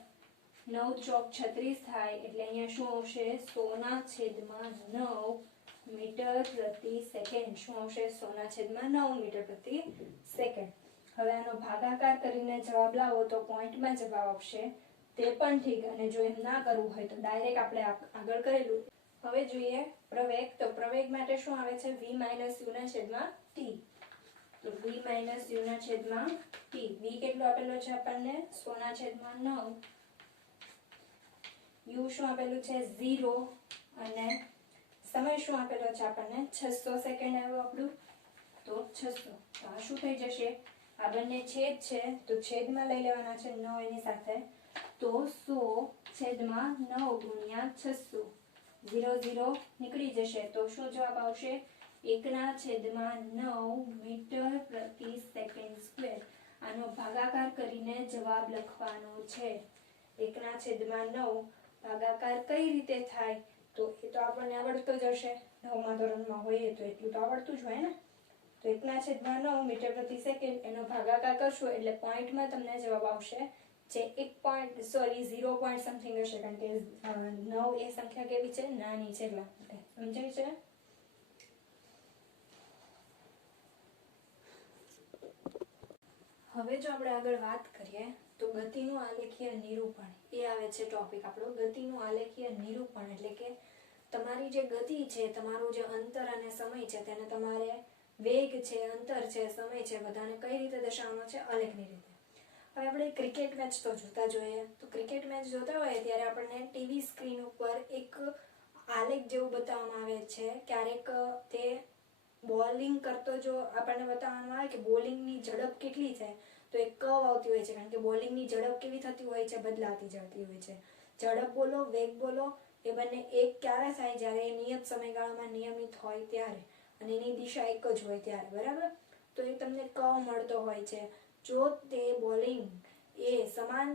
9 ચોક 36 થાય એટલે અહીંયા શું આવશે? 100/9 મીટર પ્રતિ સેકન્ડ શું આવશે 100/9 મીટર પ્રતિ સેકન્ડ. હવે આનો ભાગાકાર કરીને જવાબ લાવો તો પોઈન્ટમાં જવાબ આવશે, તે પણ ઠીક. અને જો એમ ના કરવું હોય તો ડાયરેક્ટ આપણે આગળ કરેલું. હવે જોઈએ પ્રવેગ. તો પ્રવેગ માટે શું આવે છે? v - u/t. તો v - u/t. v કેટલો આપેલો છે આપણને? 100/9. u શું આપેલું છે? 0. અને સમય શું આપેલો છે આપણને? 600 સેકન્ડ આવ્યું આપણું. તો 600. તો આ શું થઈ જશે? આ બંને છેદ છે તો છેદમાં લઈ લેવાના છે 9 એની સાથે. તો 100/9 ગુણ્યા 600. 0 0 નીકળી જશે તો શું જવાબ આવશે? 1/9 મીટર પ્રતિ સેકન્ડ સ્ક્વેર. આનો ભાગાકાર કરીને જવાબ લખવાનો છે. 1/9 ભાગાકાર કઈ રીતે થાય? તો એ તો આપણને આવડતો જ હશે, 9મા ધોરણમાં હોઈએ તો એટલું તો આવડતું જ હોય ને. તો 1/9 મીટર પ્રતિ સેકન્ડ એનો ભાગાકાર કરશો એટલે પોઈન્ટમાં તમને જવાબ આવશે, જે 0 પોઈન્ટ સમથિંગ હશે, કારણ કે 9 એ સંખ્યા કેવી છે? નાની છે, એટલા માટે. સમજાય છે? હવે જો આપણે આગળ વાત કરીએ તો ગતિનું આલેખીય નિરૂપણ એ આવે છે ટોપિક આપણો. ગતિનું આલેખીય નિરૂપણ એટલે કે તમારી જે ગતિ છે, તમારું જે અંતર અને સમય છે, તેને તમારે વેગ છે, અંતર છે, સમય છે, બધાને કઈ રીતે દર્શાવવાનો છે? આલેખની રીતે. હવે આપણે ક્રિકેટ મેચ તો જોતા જોઈએ. તો ક્રિકેટ મેચ જોતા હોય ત્યારે આપણને ટીવી સ્ક્રીન ઉપર એક આલેખ જેવું બતાવવામાં આવે છે. ક્યારેક તે બોલિંગ કરતો જો આપણને બતાવવામાં આવે કે બોલિંગની ઝડપ કેટલી છે, તો એક કર્વ આવતી હોય છે, કારણ કે બોલિંગની ઝડપ કેવી થતી હોય છે? બદલાતી જતી હોય છે. ઝડપ બોલો, વેગ બોલો, એ બંને એક ક્યારે થાય? જ્યારે એ નિયત સમયગાળામાં નિયમિત હોય ત્યારે, અને એની દિશા એક જ હોય ત્યારે. બરાબર? તો એ તમને કર્વ મળતો હોય છે. જો તે બોલિંગ એ સમાન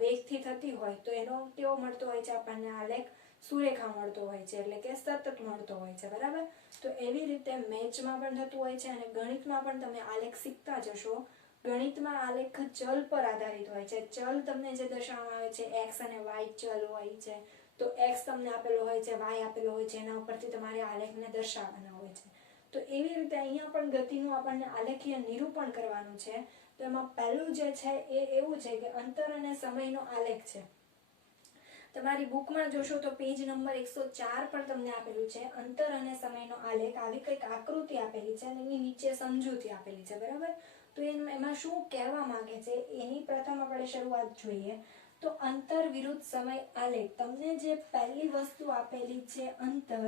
વેગથી થતી હોય તો એનો કેવો મળતો હોય છે આપણને? આલેખ સુરેખા મળતો હોય છે, એટલે કે સતત મળતો હોય છે. બરાબર? તો એવી રીતે મેચમાં પણ થતું હોય છે, અને ગણિતમાં પણ તમે આલેખ શીખતા જશો. ગણિતમાં આલેખ ચલ પર આધારિત હોય છે. ચલ તમને જે દર્શાવવામાં આવે છે, x અને y ચલ હોય છે, તો x તમને આપેલો હોય છે, y આપેલો હોય છે, એના ઉપરથી તમારે આલેખને દર્શાવવાના હોય છે. તો એવી રીતે અહીંયા પણ ગતિનું આપણને આલેખીય નિરૂપણ કરવાનું છે. તો એમાં પહેલું જે છે એ એવું છે કે અંતર અને સમયનો આલેખ છે. તમારી બુકમાં જોશો તો પેજ નંબર 104 પર તમને આપેલું છે અંતર અને સમયનો આલેખ. આવી કંઈક આકૃતિ આપેલી છે અને એની નીચે સમજૂતી આપેલી છે. બરાબર? તો એમાં શું કહેવા માંગે છે એની પ્રથમ આપણે શરૂઆત જોઈએ. તો અંતર વિરુદ્ધ સમય આલેખ. તમને જે પહેલી વસ્તુ આપેલી છે અંતર,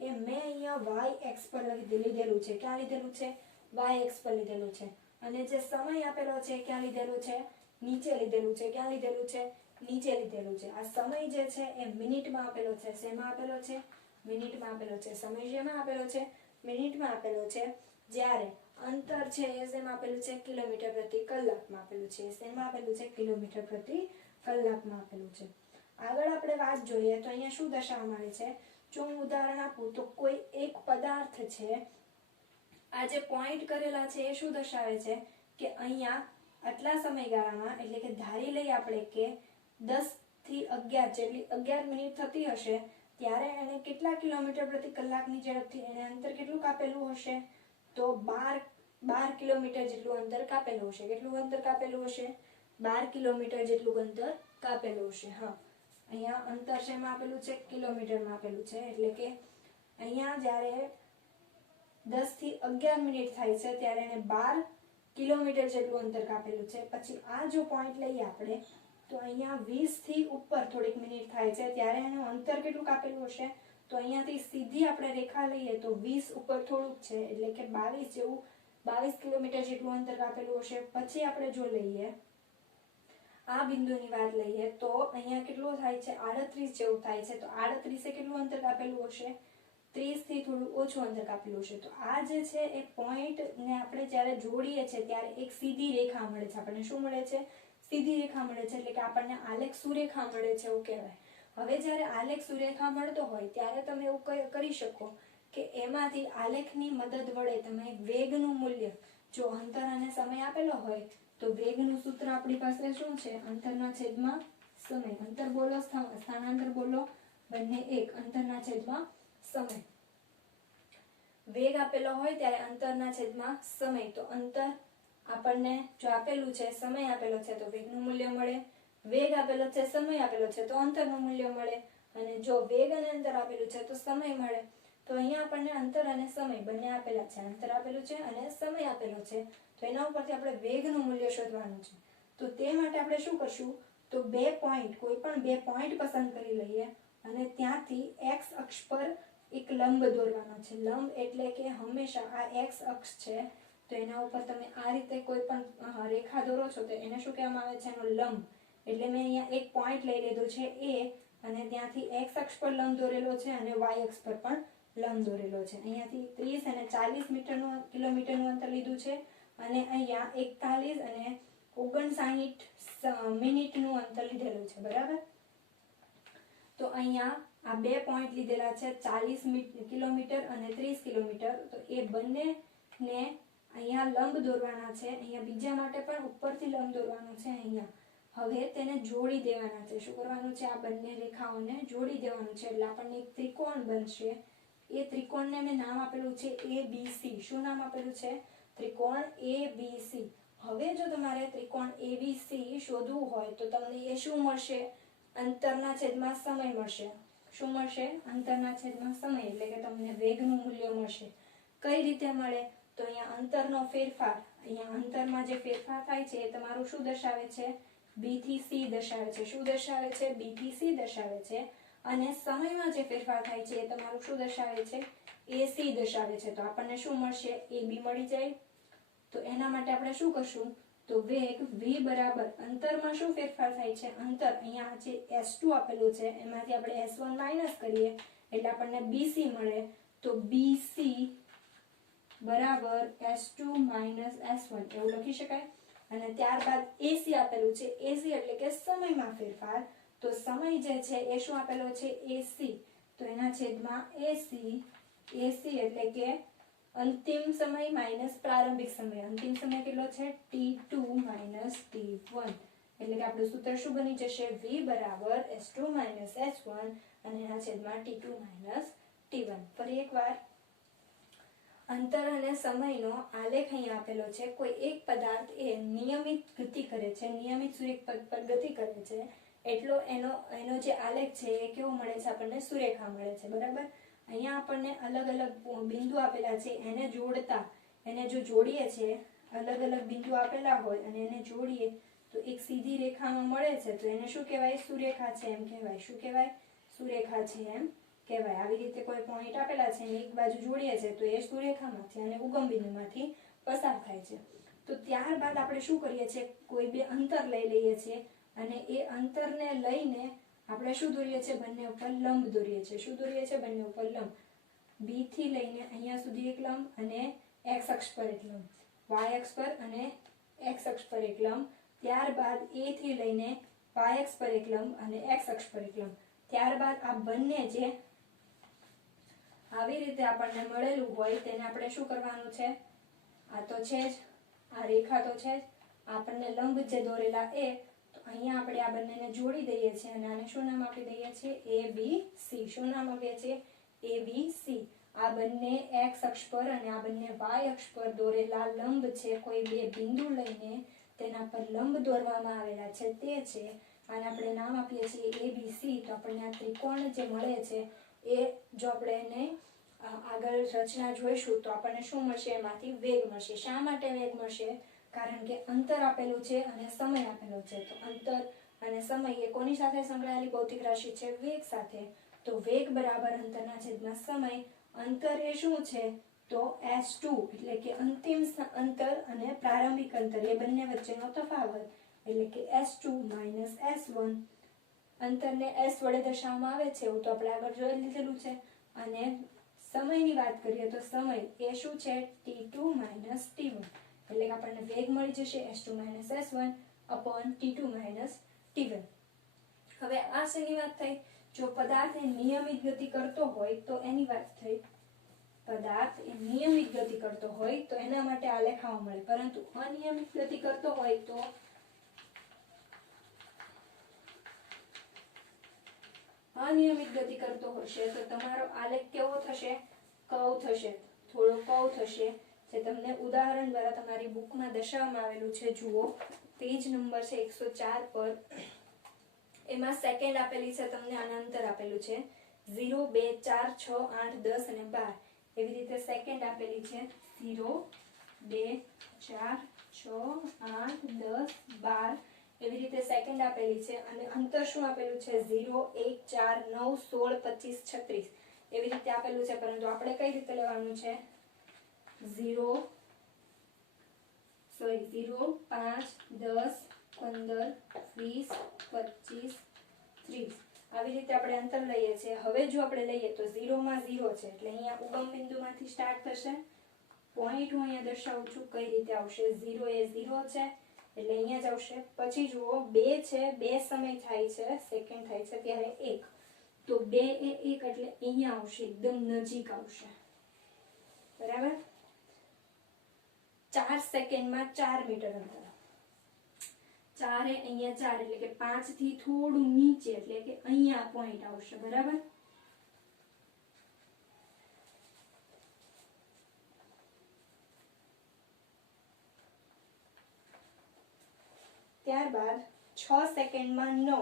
એ મેં અહીંયા y-x પર લીધેલું છે. ક્યાં લીધેલું છે? y-x પર લીધેલું છે. અને જે સમય આપેલો છે ક્યાં લીધેલું છે? નીચે લીધેલું છે. ક્યાં લીધેલું છે? નીચે લીધેલું છે. આ સમય જે છે એ મિનિટમાં આપેલો છે. શેમાં આપેલો છે? મિનિટમાં આપેલો છે. સમય શેમાં આપેલો છે? મિનિટમાં આપેલો છે. જ્યારે અંતર છે એ શેમાં આપેલું છે? કિલોમીટર પ્રતિ કલાકમાં આપેલું છે. શેમાં આપેલું છે? કિલોમીટર પ્રતિ કલાકમાં આપેલું છે. આગળ આપણે વાત જોઈએ તો અહીંયા શું દર્શાવવામાં આવે છે? જો હું ઉદાહરણ આપું તો કોઈ એક પદાર્થ છે, આ જે પોઈન્ટ કરેલા છે એ શું દર્શાવે છે કે અહીંયા આટલા સમયગાળામાં, એટલે કે ધારી લઈએ આપણે કે 10 થી 11 જેટલી 11 મિનિટ થતી હશે ત્યારે એને કેટલા કિલોમીટર પ્રતિ કલાકની ઝડપથી એને અંતર કેટલું કાપેલું હશે? તો 12 કિલોમીટર જેટલું અંતર કાપેલું હશે. કેટલું અંતર કાપેલું હશે? 12 કિલોમીટર જેટલું અંતર કાપેલું હશે. હા, અહીંયા અંતર શેમાં આપેલું છે? કિલોમીટરમાં આપેલું છે. એટલે કે અહીંયા જ્યારે 10 થી 11 મિનિટ થાય છે ત્યારે એને 12 કિલોમીટર જેટલું અંતર કાપેલું છે. પછી આ જો પોઈન્ટ લઈએ આપણે તો અહીંયા 20 થી ઉપર થોડીક મિનિટ થાય છે ત્યારે એનું અંતર કેટલું કાપેલું હશે? તો અહીંયાથી સીધી આપણે રેખા લઈએ તો 20 ઉપર થોડુંક છે, એટલે કે 22 કિલોમીટર જેટલું અંતર કાપેલું હશે. પછી આપણે જો લઈએ આ બિંદુની વાત લઈએ તો અહીંયા કેટલું થાય છે? 38 જેવું થાય છે. તો 38 કેટલું અંતર કાપેલું હશે? 30 થી થોડું ઓછું અંતર કાપેલું હશે. તો આ જે છે એ પોઈન્ટ ને આપણે જ્યારે જોડીએ છીએ ત્યારે એક સીધી રેખા મળે છે. આપણને શું મળે છે? સીધી રેખા મળે છે. એટલે કે આપણને આલેખ સુરેખા મળે છે એવું કહેવાય. હવે જ્યારે આલેખ સુરેખા મળતો હોય ત્યારે તમે એવું કરી શકો કે એમાંથી આલેખની મદદ વડે તમે વેગનું મૂલ્ય, જો અંતર અને સમય આપેલો હોય તો વેગનું સૂત્ર આપણી પાસે શું છે? અંતરના છેદમાં સમય. અંતર બોલો, સ્થાનાંતર બોલો, બંને એક. અંતરના છેદમાં સમય. વેગ આપેલો હોય ત્યારે અંતરના છેદમાં સમય, તો અંતર આપણને જો આપેલું છે, સમય આપેલો છે તો વેગનું મૂલ્ય મળે, વેગ આપેલો છે, સમય આપેલો છે તો અંતરનું મૂલ્ય મળે, અને જો વેગ અને અંતર આપેલું છે તો સમય મળે. તો અહીંયા આપણને અંતર અને સમય બંને આપેલા છે, અંતર આપેલું છે અને સમય આપેલો છે, તો એના ઉપરથી આપણે વેગનું મૂલ્ય શોધવાનું છે. તો તે માટે આપણે શું કરશું, તો બે પોઈન્ટ, કોઈ પણ બે પોઈન્ટ પસંદ કરી લઈએ અને ત્યાંથી એક્સ અક્ષ પર એક લંબ દોરવાનો છે. લંબ એટલે કે હંમેશા આ એક્સ અક્ષ છે તો એના ઉપર તમે આ રીતે કોઈ પણ રેખા દોરો છો તો એને શું કહેવામાં આવે છે, એનો લંબ. એટલે મેં અહીંયા એક પોઈન્ટ લઈ લીધો છે એ, અને ત્યાંથી એક્સ અક્ષ પર લંબ દોરેલો છે અને વાય અક્ષ પર પણ લંબ દોરેલો છે. અહીંયાથી 30 અને 40 કિલોમીટરનું અંતર લીધું છે, અને અહીંયા 41 અને 59 મિનિટનું અંતર લીધેલું છે, બરાબર. તો અહીંયા આ બે પોઈન્ટ લીધેલા છે, 40 કિલોમીટર અને 30 કિલોમીટર. તો એ બંનેને અહીંયા લંબ દોરવાના છે. અહીંયા બીજા માટે પણ ઉપરથી લંબ દોરવાનું છે. અહીંયા હવે તેને જોડી દેવાના છે. શું કરવાનું છે, આ બંને રેખાઓને જોડી દેવાનું છે, એટલે આપણને એક ત્રિકોણ બનશે. એ ત્રિકોણને મેં નામ આપેલું છે ABC. શું નામ આપેલું છે, ત્રિકોણ ABC. હવે જો તમારે ત્રિકોણ ABC શોધવું હોય તો તમને એ શું મળશે, અંતરના છેદમાં સમય મળશે. શું મળશે, અંતરના છેદમાં સમય, એટલે કે તમને વેગનું મૂલ્ય મળશે. કઈ રીતે મળે, તો અહીંયા અંતરનો ફેરફાર, અહીંયા અંતરમાં જે ફેરફાર થાય છે એ તમારું શું દર્શાવે છે, B થી C દર્શાવે છે. શું દર્શાવે છે, B થી C દર્શાવે છે. અને સમયમાં જે ફેરફાર થાય છે એ તમારું શું દર્શાવે છે, AC દર્શાવે છે. તો આપણને શું મળશે, AB મળી જાય. તો એના માટે આપણે શું કરશું, તો વેગ v બરાબર અંતરમાં શું ફેરફાર થાય છે, અંતર અહીંયા જે S2 આપેલું છે એમાંથી આપણે S1 માઇનસ કરીએ એટલે આપણને BC મળે. તો BC બરાબર S2 માઇનસ S1 એવું લખી શકાય. અને ત્યારબાદ AC આપેલું છે, AC એટલે કે સમયમાં ફેરફાર. તો સમય જે છે એ શું આપેલો છે, AC. તો એના છેદમાં AC એટલે કે અંતિમ સમય માઇનસ પ્રારંભિક સમય. અંતિમ સમય કેટલો છે, T2 માઇનસ T1. એટલે કે આપણું સૂત્ર શું બની જશે, V બરાબર S2 માઇનસ S1 અને એના છેદમાં T2 માઇનસ T1. ફરી એકવાર અંતર અને સમયનો આલેખ અહીંયા આપેલો છે. કોઈ એક પદાર્થ એ નિયમિત ગતિ કરે છે, નિયમિત સુરેખ પથ પર ગતિ કરે છે, એટલો એનો જે આલેખ છે એ કેવો મળે છે, આપણને સુરેખા મળે છે, બરાબર. અહીંયા આપણને અલગ અલગ બિંદુ આપેલા છે, એને જોડતા, એને જો જોડીએ છે, અલગ અલગ બિંદુ આપેલા હોય અને એને જોડીએ તો એક સીધી રેખામાં મળે છે, તો એને શું કહેવાય, સુરેખા છે એમ કહેવાય. શું કહેવાય, સુરેખા છે એમ કહેવાય. આવી રીતે કોઈ પોઈન્ટ આપેલા છે અને એક બાજુ જોડીએ છે તો એ સુરેખામાંથી અને ઉગમ બિંદુમાંથી પસાર થાય છે. તો ત્યારબાદ આપણે શું કરીએ છીએ, કોઈ બે અંતર લઈ લઈએ છીએ અને એ અંતરને લઈને આપણે શું દોરીએ છીએ, બંને ઉપર લંબ દોરીએ છીએ. શું દોરીએ છીએ, બંને ઉપર લંબ. B થી લઈને અહીંયા સુધી એક લંબ અને x અક્ષ પર એક લંબ, y અક્ષ પર અને x અક્ષ પર એક લંબ. ત્યારબાદ A થી લઈને y અક્ષ પર એક લંબ અને x અક્ષ પર એક લંબ. ત્યારબાદ આ બંને જે આવી રીતે આપણને મળેલું હોય તેને આપણે શું કરવાનું છે, આ તો છે જ, આ રેખા તો છે જ, આપણને લંબ જે દોરેલા એ, તો અહીંયા આપણે આ બંનેને જોડી દઈએ છીએ અને આને શું નામ આપી દઈએ છીએ, ABC. શું નામ આપીએ છીએ, ABC. આ બંને x અક્ષ પર અને આ બંને y અક્ષ પર દોરેલા લંબ છે. કોઈ બે બિંદુ લઈને તેના પર લંબ દોરવામાં આવેલા છે તે છે, આને આપણે નામ આપીએ છીએ ABC. તો આપણને આ ત્રિકોણ જે મળે છે એ જો આપણે એને આગળ રચના જોઈશું તો આપણને શું મળશે, એમાંથી વેગ મળશે. શા માટે વેગ મળશે, કારણ કે અંતર આપેલું છે અને સમય આપેલો છે. તો અંતર અને સમય એ કોની સાથે સંકળાયેલી ભૌતિક રાશિ છે, વેગ સાથે. તો વેગ બરાબર અંતરના છેદમાં સમય. અંતર એ શું છે, તો S2 એટલે કે અંતિમ અંતર અને પ્રારંભિક અંતર એ બંને વચ્ચેનો તફાવત, એટલે કે S2 માઇનસ S1. અંતરને S વડે દર્શાવવામાં આવે છે એવું તો આપણે આગળ જોઈ લીધેલું છે. અને સમયની વાત કરીએ તો સમય એ શું છે, T2 માઇનસ T1. એટલે કે આપણને વેગ મળી જશે S2 minus S1 upon T2 minus T1. હવે આ શેની વાત થઈ, જો પદાર્થ એ નિયમિત ગતિ કરતો હોય તો એની વાત થઈ. પદાર્થ એ નિયમિત ગતિ કરતો હોય તો એના માટે આ લેખાઓ મળે, પરંતુ અનિયમિત ગતિ કરતો હોય તો અનિયમિત ગતિ કરતો હશે તો તમારો આલેખ કેવો થશે, કર્વ થશે. થોડો કર્વ થશે, જે તમને ઉદાહરણ દ્વારા તમારી બુકમાં દર્શાવવામાં આવેલું છે. જુઓ, પેજ નંબર છે 104 પર. એમાં સેકન્ડ આપેલી છે તમને, આના અંતર આપેલું છે 0, 2, 4, 6, 8, 10 અને 12. એવી રીતે સેકન્ડ આપેલી છે 0, 2, 4, 6, 8, 10, 12. એવી રીતે સેકન્ડ આપેલી છે. અને અંતર શું આપેલું છે? 0, 1, 4, 9, 16, 25, 36. એવી રીતે આપેલું છે, પરંતુ આપણે કઈ રીતે લેવાનું છે? 0, 5, 10, 15, 20, 25, 30. આવી રીતે આપણે અંતર લઈએ છીએ. હવે જો આપણે લઈએ તો 0 માં 0 છે એટલે અહીંયા ઉગમ બિંદુમાંથી સ્ટાર્ટ થશે. પોઈન્ટ હું અહીંયા દર્શાવું છું કઈ રીતે આવશે. 0 એ 0 છે એટલે અહીંયા જ આવશે. પછી જુઓ 2 છે, 2 સમય થાય છે, સેકન્ડ થાય છે ત્યારે 1, તો 2 એ 1 એટલે અહીંયા આવશે, એકદમ નજીક આવશે. બરાબર. 4 સેકન્ડમાં 4 મીટર અંતર. 4 એ અહીંયા 4 એટલે કે 5 થી થોડું નીચે એટલે કે અહીંયા પોઈન્ટ આવશે. બરાબર. ત્યારબાદ 6 સેકન્ડમાં 9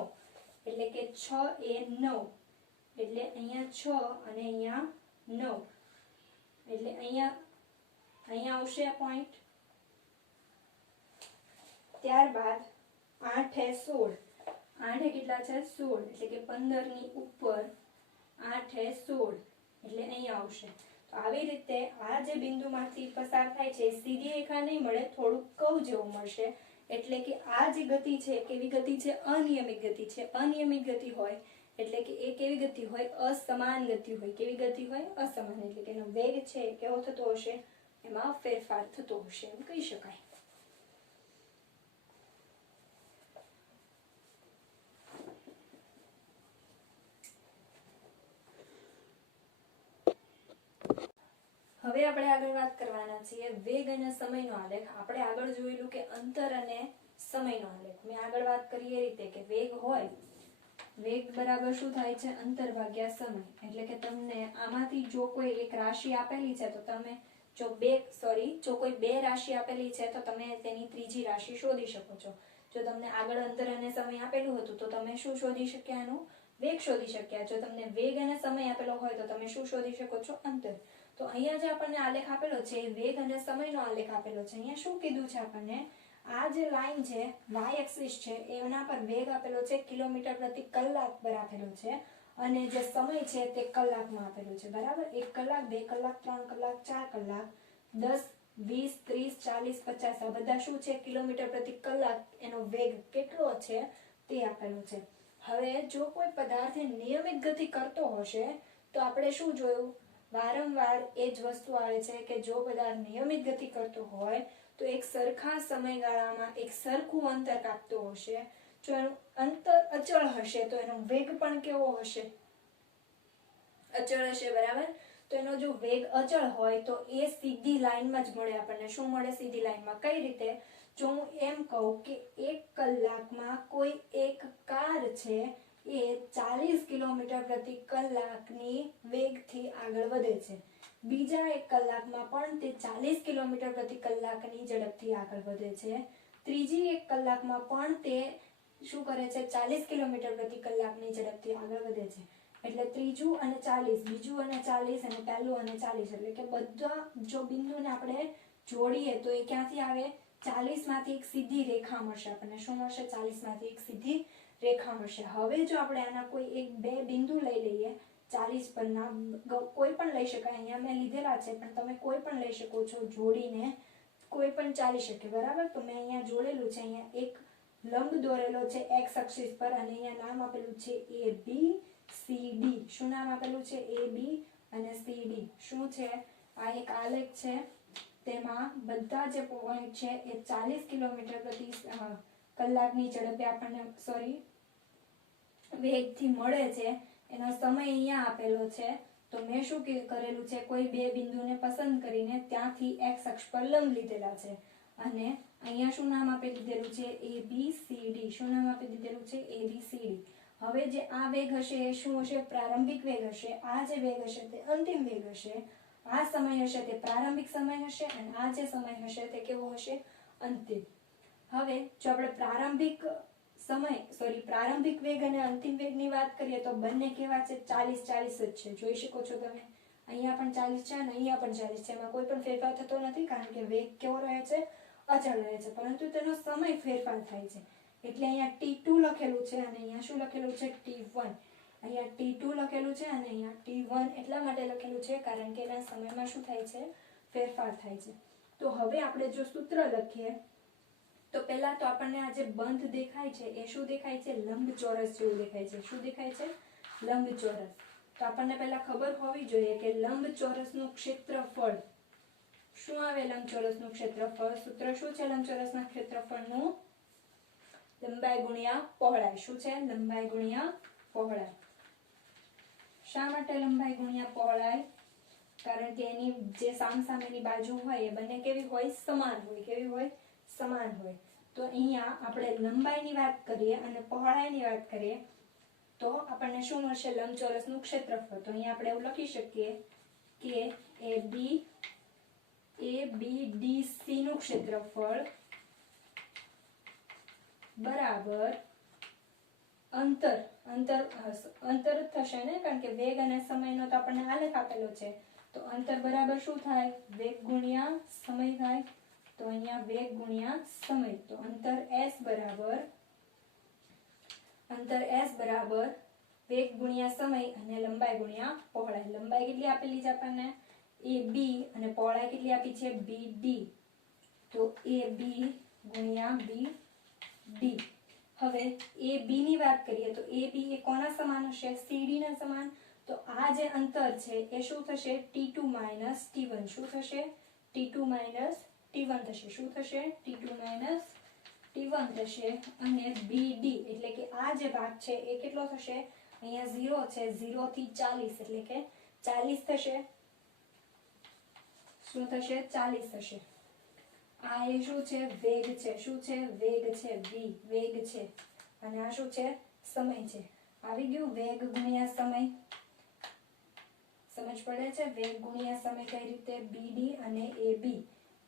એટલે કે 6 એ 9 એટલે અહીંયા 6 અને અહીંયા 9 એટલે અહીંયા આવશે આ પોઈન્ટ. ત્યારબાદ 8 એ 16, 8 એ કેટલા છે? 16 એટલે કે 15 ની ઉપર 8 એ 16 એટલે અહીંયા આવશે. તો આવી રીતે આ જે બિંદુમાંથી પસાર થાય છે સીધી રેખા નહીં મળે, થોડુંક કર્વ જેવું મળશે. એટલે કે આ જે ગતિ છે કેવી ગતિ છે? અનિયમિત ગતિ છે. અનિયમિત ગતિ હોય એટલે કે એ કેવી ગતિ હોય? અસમાન ગતિ હોય. કેવી ગતિ હોય? અસમાન. એટલે કે એનો વેગ છે કેવો થતો હશે? એમાં ફેરફાર થતો હશે એમ કહી શકાય. હવે આપણે આગળ વાત કરવાના છીએ વેગ અને સમયનો આલેખ. આપણે આગળ જોયેલું કે અંતર અને સમયનો આલેખ. મેં આગળ વાત કરી એ રીતે કે વેગ હોય, વેગ બરાબર શું થાય છે? અંતર ભાગ્યા સમય. એટલે કે તમને આમાંથી જો કોઈ એક રાશિ આપેલી છે તો તમે જો કોઈ બે રાશિ આપેલી છે તો તમે તેની ત્રીજી રાશિ શોધી શકો છો. જો તમને આગળ અંતર અને સમય આપેલું હતું તો તમે શું શોધી શક્યા? એનું વેગ શોધી શક્યા. જો તમને વેગ અને સમય આપેલો હોય તો તમે શું શોધી શકો છો? અંતર. તો અહીંયા જે આપણને આલેખ આપેલો છે એ વેગ અને સમયનો આલેખ આપેલો છે. અહીંયા શું કીધું છે આપણને? આ જે લાઈન છે વાય એક્સિસ છે એના પર વેગ આપેલો છે કિલોમીટર પ્રતિ કલાક પર આપેલો છે અને જે સમય છે તે કલાકમાં આપેલો છે. બરાબર. 1 કલાક, 2 કલાક, 3 કલાક, 4 કલાક, 10, 20, 30, 40, 50 આ બધા શું છે? કિલોમીટર પ્રતિ કલાક. એનો વેગ કેટલો છે તે આપેલો છે. હવે જો કોઈ પદાર્થ નિયમિત ગતિ કરતો હશે તો આપણે શું જોયું? વારંવાર એ જ વસ્તુ આવે છે કે જો પદાર્થ નિયમિત ગતિ કરતો હોય તો એક સરખા સમયગાળામાં એક સરખું અંતર કાપતો હશે. જો એનું અંતર અચળ હશે તો એનો વેગ પણ કેવો હશે? અચળ હશે. બરાબર. તો એનો જો વેગ અચળ હોય તો એ સીધી લાઈનમાં જ મળે આપણને. શું મળે? સીધી લાઈનમાં. કઈ રીતે? જો હું એમ કહું કે 1 કલાકમાં કોઈ એક કાર છે એ 40 કિલોમીટર પ્રતિ કલાકની વેગથી આગળ વધે છે. બીજા 1 કલાકમાં પણ તે 40 કિલોમીટર પ્રતિ કલાકની ઝડપથી આગળ વધે છે. ત્રીજી 1 કલાકમાં પણ તે શું કરે છે? 40 કિલોમીટર પ્રતિ કલાકની ઝડપથી આગળ વધે છે. એટલે ત્રીજું અને 40, બીજું અને 40 અને પહેલું અને 40 એટલે કે બધા જો બિંદુને આપણે જોડીએ તો એ ક્યાંથી આવે? 40 માંથી એક સીધી રેખા મળશે આપણને. શું મળશે? 40 માંથી એક સીધી રેખા મળશે. હવે જો આપણે આના કોઈ એક બે બિંદુ લઈ લઈએ 40 પરના, કોઈ પણ લઈ શકાય. અહીંયા મેં લીધેલા છે પણ તમે કોઈ પણ લઈ શકો છો જોડીને, કોઈ પણ ચાલી શકે. બરાબર. તો મેં અહીંયા જોડેલું છે. અહીંયા એક લંબ દોરેલો છે x અક્ષિસ પર અને અહીંયા નામ આપેલું છે AB CD. શું નામ આપેલું છે? AB અને CD. શું છે? આ એક આલેખ છે. તેમાં બધા જે પોઈન્ટ છે એ 40 કિલોમીટર પ્રતિ કલાકની ઝડપે આપણને વેગથી મળે છે. એનો સમય અહીંયા આપેલો છે. તો મેં શું કરેલું છે? કોઈ બે બિંદુને પસંદ કરીને ત્યાંથી x અક્ષ પર લંબ લીધેલા છે અને અહીંયા શું નામ આપી દીધેલું છે? ABCD. શું નામ આપી દીધેલું છે? ABCD. હવે જે આ વેગ હશે એ શું હશે? પ્રારંભિક વેગ હશે. આ જે વેગ હશે તે અંતિમ વેગ હશે આ સમય હશે તે પ્રારંભિક સમય હશે અને આ જે સમય હશે તે કેવો હશે? અંતિમ. હવે જો આપણે પ્રારંભિક વેગ અને અંતિમ વેગની વાત કરીએ તો બંને કેવા છે? 40-40 જ છે. જોઈ શકો છો તમે, અહીંયા પણ 40 છે અને અહીંયા પણ 40 છે. એમાં કોઈ પણ ફેરફાર થતો નથી કારણ કે વેગ કેવો રહે છે? અચળ રહે છે, પરંતુ તેનો સમય ફેરફાર થાય છે. એટલે અહીંયા t2 લખેલું છે અને અહીંયા શું લખેલું છે? t1. અહીંયા t2 લખેલું છે અને અહીંયા t1 એટલા માટે લખેલું છે કારણ કે એના સમયમાં શું થાય છે? ફેરફાર થાય છે. તો હવે આપણે જો સૂત્ર લખીએ તો પહેલા તો આપણને આ જે બંધ દેખાય છે એ શું દેખાય છે? લંબચોરસ જેવું દેખાય છે. શું દેખાય છે? લંબચોરસ. તો આપણને પહેલા ખબર હોવી જોઈએ કે લંબચોરસનું ક્ષેત્રફળ શું આવે? લંબચોરસનું ક્ષેત્રફળ સૂત્ર શું છે? લંબચોરસના ક્ષેત્રફળનું લંબાઈ ગુણ્યા પહોળાઈ. શું છે? લંબાઈ ગુણ્યા પહોળાઈ. શા માટે લંબાઈ ગુણ્યા પહોળાઈ? કારણ કે એની જે સામસામેની બાજુ હોય એ બંને કેવી હોય? સમાન હોય. કેવી હોય? સમાન હોય. તો અહીંયા આપણે લંબાઈની વાત કરીએ અને પહોળાઈની વાત કરીએ તો આપણને શું મળશે? લંબચોરસનું ક્ષેત્રફળ. તો અહીંયા આપણે એવું લખી શકીએ કે ABDC નું ક્ષેત્રફળ બરાબર અંતર થશે ને, કારણ કે વેગ અને સમયનો તો આપણને આલેખ આપેલો છે. તો અંતર બરાબર શું થાય? વેગ ગુણ્યા સમય થાય. તો અહીંયા વેગ ગુણ્યા સમય. તો અંતર s બરાબર વેગ ગુણ્યા સમય અને લંબાઈ ગુણ્યા પહોળાઈ. લંબાઈ કેટલી આપેલી છે આપણને? AB અને પહોળાઈ કેટલી આપી છે? BD. તો AB ગુણ્યા BD. હવે AB ની વાત કરીએ તો AB એ કોના સમાન હશે? CD ના સમાન. તો આ જે અંતર છે એ શું થશે? T2 - T1. શું થશે? T2 - T1 થશે. શું થશે? T2 - T1 થશે. અને BD એટલે કે આ જે ભાગ છે એ કેટલો થશે? અહીંયા 0 છે, 0 થી 40 એટલે કે 40 થશે. શું થશે? 40 થશે. આ એ શું છે? વેગ છે. શું છે? વેગ છે. વેગ છે. અને આ શું છે? સમય છે. આવી ગયું? વેગ ગુણ્યા સમય. સમજ પડે છે? વેગ ગુણ્યા સમય કઈ રીતે? BD અને AB.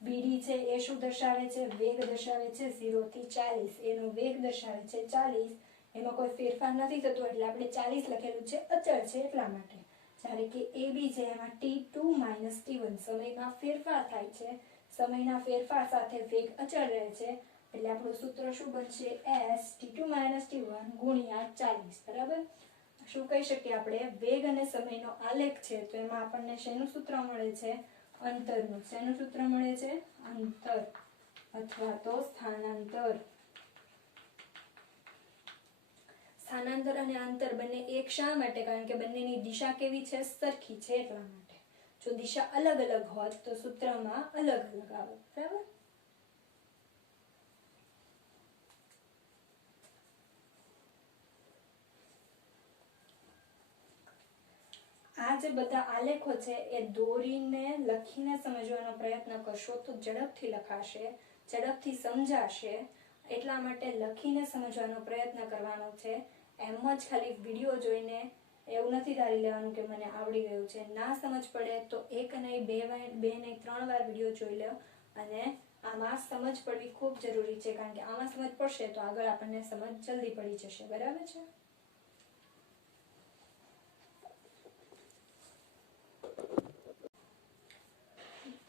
BD છે એ શું દર્શાવે છે? વેગ દર્શાવે છે 0 થી 40. એનો વેગ દર્શાવે છે 40. એમાં કોઈ ફેરફાર નથી થતો એટલે આપણે 40 લખેલું છે, અચળ છે એટલા માટે. જ્યારે કે AB છે એમાં T2 - T1 સમયમાં ફેરફાર થાય છે. સમયના ફેરફાર સાથે વેગ અચળ રહે છે. એટલે આપણું સૂત્ર શું બનશે? S T2 - T1 ગુણ્યા 40. બરાબર. શું કહી શકીએ આપણે? વેગ અને સમયનો આલેખ છે તો એમાં આપણને શેનું સૂત્ર મળે છે? અંતરનું. શેનું સૂત્ર મળે છે? અંતર અથવા તો સ્થાનાંતર. સ્થાનાંતર અને અંતર બંને એક શા માટે? કારણ કે બંનેની દિશા કેવી છે? સરખી છે એટલા માટે. જો દિશા અલગ અલગ હોત તો સૂત્રમાં અલગ અલગ આવે. બરાબર. આ જે બધા આલેખો છે એ દોરીને લખીને સમજવાનો પ્રયત્ન કરશો તો ઝડપથી લખાશે, ઝડપથી સમજાશે. એટલા માટે લખીને સમજવાનો પ્રયત્ન કરવાનો છે. એમ જ ખાલી વિડીયો જોઈને એવું નથી ધારી લેવાનું કે મને આવડી ગયું છે. ના સમજ પડે તો એક નહીં, બે નહીં, 3 વાર વિડીયો જોઈ લો. અને આમાં સમજ પડવી ખૂબ જરૂરી છે કારણ કે આમાં સમજ પડશે તો આગળ આપણને સમજ જલ્દી પડી જશે. બરાબર છે.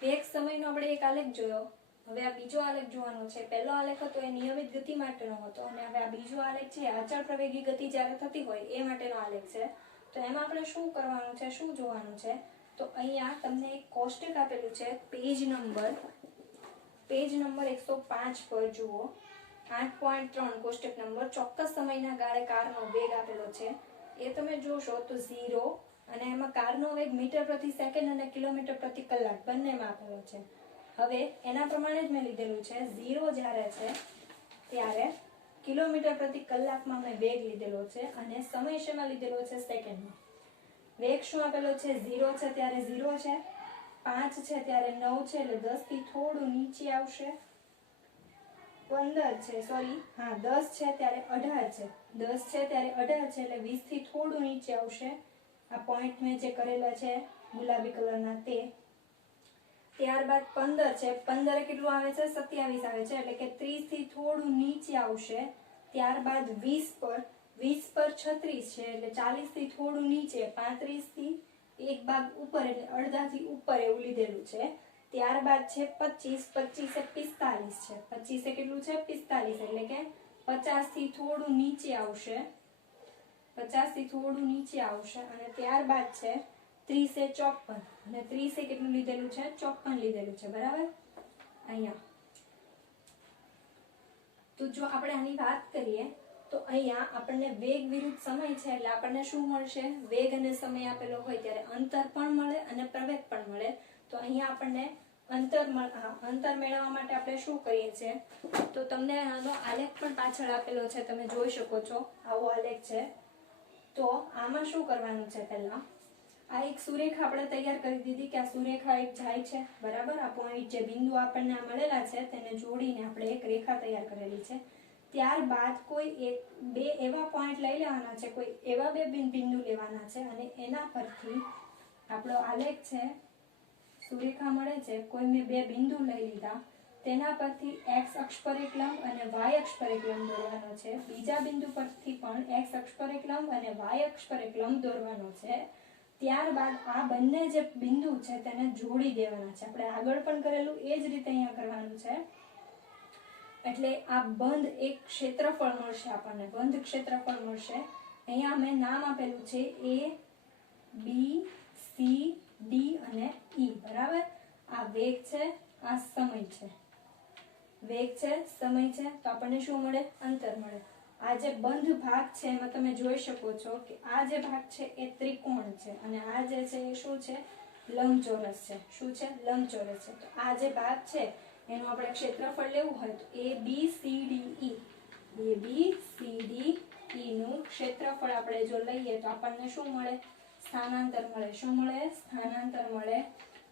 વેગ સમયનો આપણે એક આલેખ જોયો. હવે આ બીજો આલેખ જોવાનો છે. પહેલો આલેખ હતો એ નિયમિત ગતિ માટેનો હતો અને હવે આ બીજો આલેખ છે અચળ પ્રવેગી ગતિ જ્યારે થતી હોય એ માટેનો આલેખ છે. તો એમાં આપણે શું કરવાનું છે? શું જોવાનું છે? તો અહીંયા તમને એક કોષ્ટક આપેલું છે. પેજ નંબર 105 પર જુઓ. 8.3 કોષ્ટક નંબર. ચોક્કસ સમયના ગાળે કારનો વેગ આપેલો છે. એ તમે જોશો તો 0 અને એમાં કારનો વેગ મીટર પ્રતિ સેકન્ડ અને કિલોમીટર પ્રતિ કલાક બંનેમાં આપેલો છે. હવે એના પ્રમાણે જ મેં લીધેલું છે. 0 જ્યારે છે ત્યારે કિલોમીટર પ્રતિ કલાકમાં મેં વેગ લીધેલો છે અને સમય શેમાં લીધેલો છે? સેકન્ડમાં. વેગ શું આપેલો છે? 0 છે ત્યારે 0 છે, 5 છે ત્યારે 9 છે એટલે 10 થી થોડું નીચે આવશે. 10 છે ત્યારે 18 છે. 10 છે ત્યારે 18 છે એટલે 20 થી થોડું નીચે આવશે. આ પોઈન્ટ મેં જે કરેલા છે ગુલાબી કલરના તે ત્યારબાદ 15 છે, 15 કેટલું આવે છે 27 આવે છે, એટલે કે 30 થી થોડું નીચે આવશે. ત્યારબાદ 20 પર 36 છે, એટલે 40 થી થોડું નીચે, 35 થી એક ભાગ ઉપર એટલે અડધાથી ઉપર એવું લીધેલું છે. ત્યારબાદ છે 25 એ 45 છે, 25 એ કેટલું છે 45, એટલે કે 50 થી થોડું નીચે આવશે, 50 થી થોડું નીચે આવશે. અને ત્યારબાદ છે 30 એ 54, અને 30 એ કેટલું લીધેલું છે 54 લીધેલું છે, બરાબર. અહીંયા તો જો આપણે આની વાત કરીએ તો અહીંયા આપણને વેગ વિરુદ્ધ સમય છે, એટલે આપણને શું મળશે, વેગ અને સમય આપેલો હોય ત્યારે અંતર પણ મળે અને પ્રવેગ પણ મળે. તો અહીંયા આપણને અંતર મેળવવા માટે આપણે શું કરીએ છીએ, તો તમને આનો આલેખ પણ પાછળ આપેલો છે, તમે જોઈ શકો છો, આવો આલેખ છે. તો આમાં શું કરવાનું છે, પહેલા આ એક સુરેખા આપણે તૈયાર કરી દીધી કે આ સુરેખા એક જાય છે, બરાબર. આ પોઈન્ટ જે બિંદુ આપણને મળેલા છે તેને જોડીને આપણે એક રેખા તૈયાર કરેલી છે. ત્યારબાદ કોઈ બે એવા પોઈન્ટ લઈ લેવાના છે, કોઈ એવા બે બિંદુ લેવાના છે, અને એના પરથી આપણો આલેખ છે, સુરેખા મળે છે, કોઈ મેં બે બિંદુ લઈ લીધા, તેના પરથી x અક્ષ પર એક લંબ અને y અક્ષ પર એક લંબ દોરવાનો છે. બીજા બિંદુ પરથી પણ x અક્ષ પર એક લંબ અને y અક્ષ પર એક લંબ દોરવાનો છે. ત્યારબાદ આ બંને જે બિંદુ છે તેને જોડી દેવાના છે. આપણે આગળ પણ કરેલું એ જ રીતે અહીંયા કરવાનું છે. એટલે આ બંધ એક ક્ષેત્રફળ મળશે, આપણને બંધ ક્ષેત્રફળ મળશે. અહીંયા મેં નામ આપેલું છે ABCD અને E, બરાબર. આ વેગ છે, આ સમય છે, વેગ છે, સમય છે, તો આપણને શું મળે, અંતર મળે. આ જે બંધ ભાગ છે એમાં તમે જોઈ શકો છો કે આ જે ભાગ છે એ ત્રિકોણ છે, અને આ જે છે એ શું છે, લંબચોરસ છે. શું છે, લંબચોરસ છે. તો આ જે ભાગ છે એનું આપણે ક્ષેત્રફળ લેવું હોય તો ABCDE નું ક્ષેત્રફળ આપણે જો લઈએ તો આપણને શું મળે, સ્થાનાંતર મળે. શું મળે, સ્થાનાંતર મળે.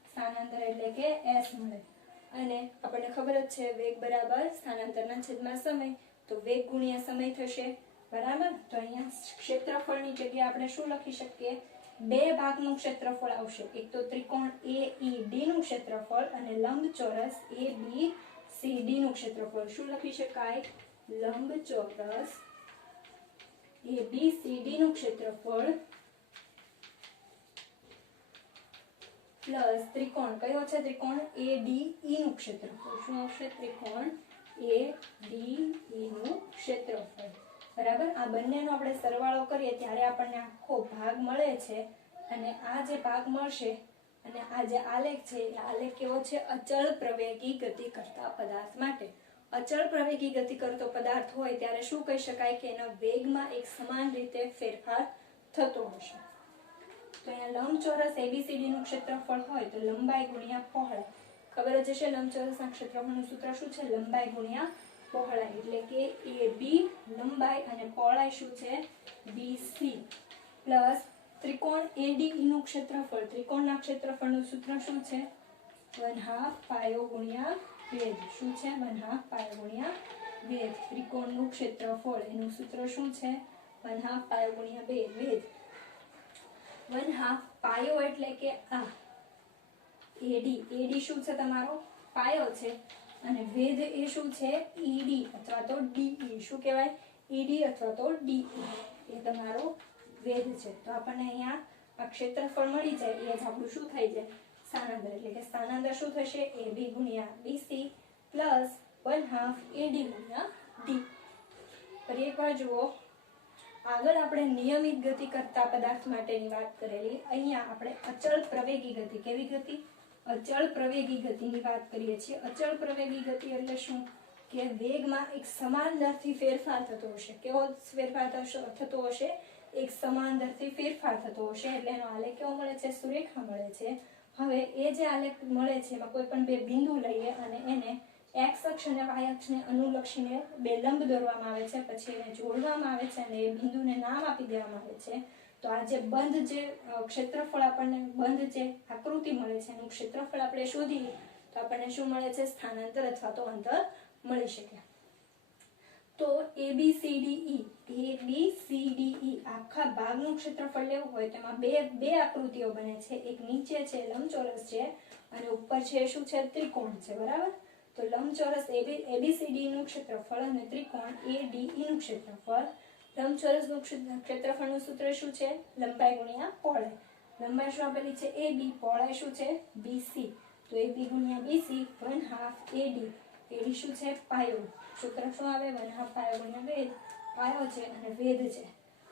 સ્થાનાંતર એટલે કે S મળે. અને આપણને ખબર જ છે વેગ બરાબર સ્થાનાંતરના છેદમાં સમય, તો વેગ ગુણ્યા સમય થશે, બરાબર. તો અહીંયા ક્ષેત્રફળની જગ્યાએ આપણે શું લખી શકીએ, બે ભાગનું ક્ષેત્રફળ આવશે. એક તો ત્રિકોણ AED નું ક્ષેત્રફળ અને લંબચોરસ ABCD નું ક્ષેત્રફળ. શું લખી શકાય, લંબચોરસ ABCD નું ક્ષેત્રફળ પ્લસ ત્રિકોણ કયો છે, ત્રિકોણ ADE નું ક્ષેત્રફળ. શું આવશે, ત્રિકોણ ADE નું ક્ષેત્રફળ, બરાબર. આ બંનેનો આપણે સરવાળો કરીએ ત્યારે આપણને આખો ભાગ મળે છે. અને આ જે ભાગ મળશે અને આ જે આલેખ છે એ આલેખ કેવો છે, અચળ પ્રવેગી ગતિ કરતા પદાર્થ માટે. અચળ પ્રવેગી ગતિ કરતો પદાર્થ હોય ત્યારે શું કહી શકાય કે એના વેગમાં એક સમાન રીતે ફેરફાર થતો હશે. તો અહીંયા લંબચોરસ ABCD નું ક્ષેત્રફળ હોય તો લંબાઈ ગુણ્યા પહોળાઈ. ખબર જ હશે લંબચોરસના ક્ષેત્રફળનું સૂત્ર શું છે, લંબાઈ ગુણ્યા પહોળાઈ. એટલે કે AB લંબાઈ અને પહોળાઈ શું છે, BC પ્લસ ત્રિકોણ ADE નું ક્ષેત્રફળ. ત્રિકોણના ક્ષેત્રફળનું સૂત્ર શું છે, 1/2 પાયો ગુણ્યા વેધ. શું છે, 1/2 પાયો ગુણ્યા વેધ. ત્રિકોણનું ક્ષેત્રફળ એનું સૂત્ર શું છે, 1/2 પાયો ગુણ્યા વેધ. 1/2 પાયો એટલે કે આ AD શું છે, તમારો પાયો છે, અને વેધ એ શું છે, ED અથવા તો DE. શું કહેવાય, ED અથવા તો DE એ તમારો વેધ છે. તો આપણને અહીંયા આ ક્ષેત્રફળ મળી જાય એ જ આપણું શું થઈ જાય, સ્થાનાંતર. એટલે કે સ્થાનાંતર શું થશે, AB ગુણ્યા BC પ્લસ 1/2 AD ગુણ્યા D. ફરી એકવાર જુઓ, આગળ આપણે નિયમિત ગતિ કરતા પદાર્થ માટેની વાત કરેલી, અહીંયા આપણે અચળ પ્રવેગી ગતિ, કેવી ગતિ, અચળ પ્રવેગી ગતિની વાત કરીએ છીએ. અચળ પ્રવેગી ગતિ એટલે શું, કે વેગમાં એક સમાન દરથી ફેરફાર થતો હશે. કેવો ફેરફાર થતો હશે, એક સમાન દરથી ફેરફાર થતો હશે. એટલે એનો આલેખ કેવો મળે છે, સુરેખા મળે છે. હવે એ જે આલેખ મળે છે એમાં કોઈ પણ બે બિંદુ લઈએ અને એને x અક્ષ અને y અક્ષને અનુલક્ષીને બે લંબ દોરવામાં આવે છે, પછી એને જોડવામાં આવે છે અને એ બિંદુને નામ આપી દેવામાં આવે છે. તો આ જે બંધ જે ક્ષેત્રફળ આપણને બંધ જે આકૃતિ મળે છે એનું ક્ષેત્રફળ આપણે શોધીએ તો આપણને શું મળે છે, સ્થાનાંતર અથવા તો અંતર મળી શકે. તો ABCDE આખા ભાગનું ક્ષેત્રફળ લેવું હોય તેમાં બે આકૃતિઓ બને છે. એક નીચે છે લંબચોરસ છે અને ઉપર છે શું છે ત્રિકોણ છે. બરાબર. તો લંબચોરસ ABCD નું ક્ષેત્રફળ અને ત્રિકોણ ADE નું ક્ષેત્રફળ. લંબચોરસનું ક્ષેત્રફળનું સૂત્ર શું છે? લંબાઈ ગુણ્યા પહોળાઈ. લંબાઈ શું આપેલી છે? AB. પહોળાઈ શું છે? BC. તો AB ગુણ્યા BC 1/2 AD. AD શું છે? પાયો. સૂત્ર શું આવે? 1/2 પાયો ગુણ્યા વેધ. પાયો છે અને વેધ છે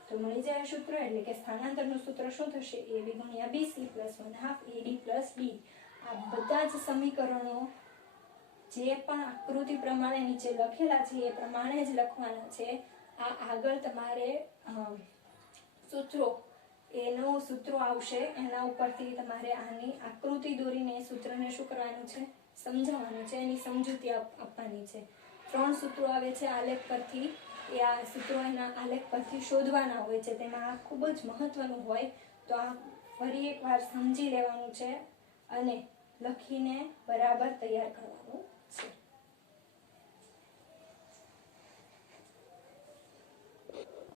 તો મળી જાય સૂત્ર. એટલે કે સ્થાનાંતરનું સૂત્ર શું થશે? AB ગુણ્યા BC plus 1/2 AD plus D. આ બધા જ સમીકરણો જે પણ આકૃતિ પ્રમાણે નીચે લખેલા છે એ પ્રમાણે જ લખવાના છે. આ આગળ તમારે સૂત્રો આવશે એના ઉપરથી તમારે આની આકૃતિ દોરીને સૂત્રને શું કરવાનું છે? સમજાવવાનું છે. એની સમજૂતી આપવાની છે. 3 સૂત્રો આવે છે આલેખ પરથી. એ આ સૂત્રો એના આલેખ પરથી શોધવાના હોય છે. તેમાં આ ખૂબ જ મહત્વનું હોય તો આ ફરી એકવાર સમજી લેવાનું છે અને લખીને બરાબર તૈયાર કરવાનું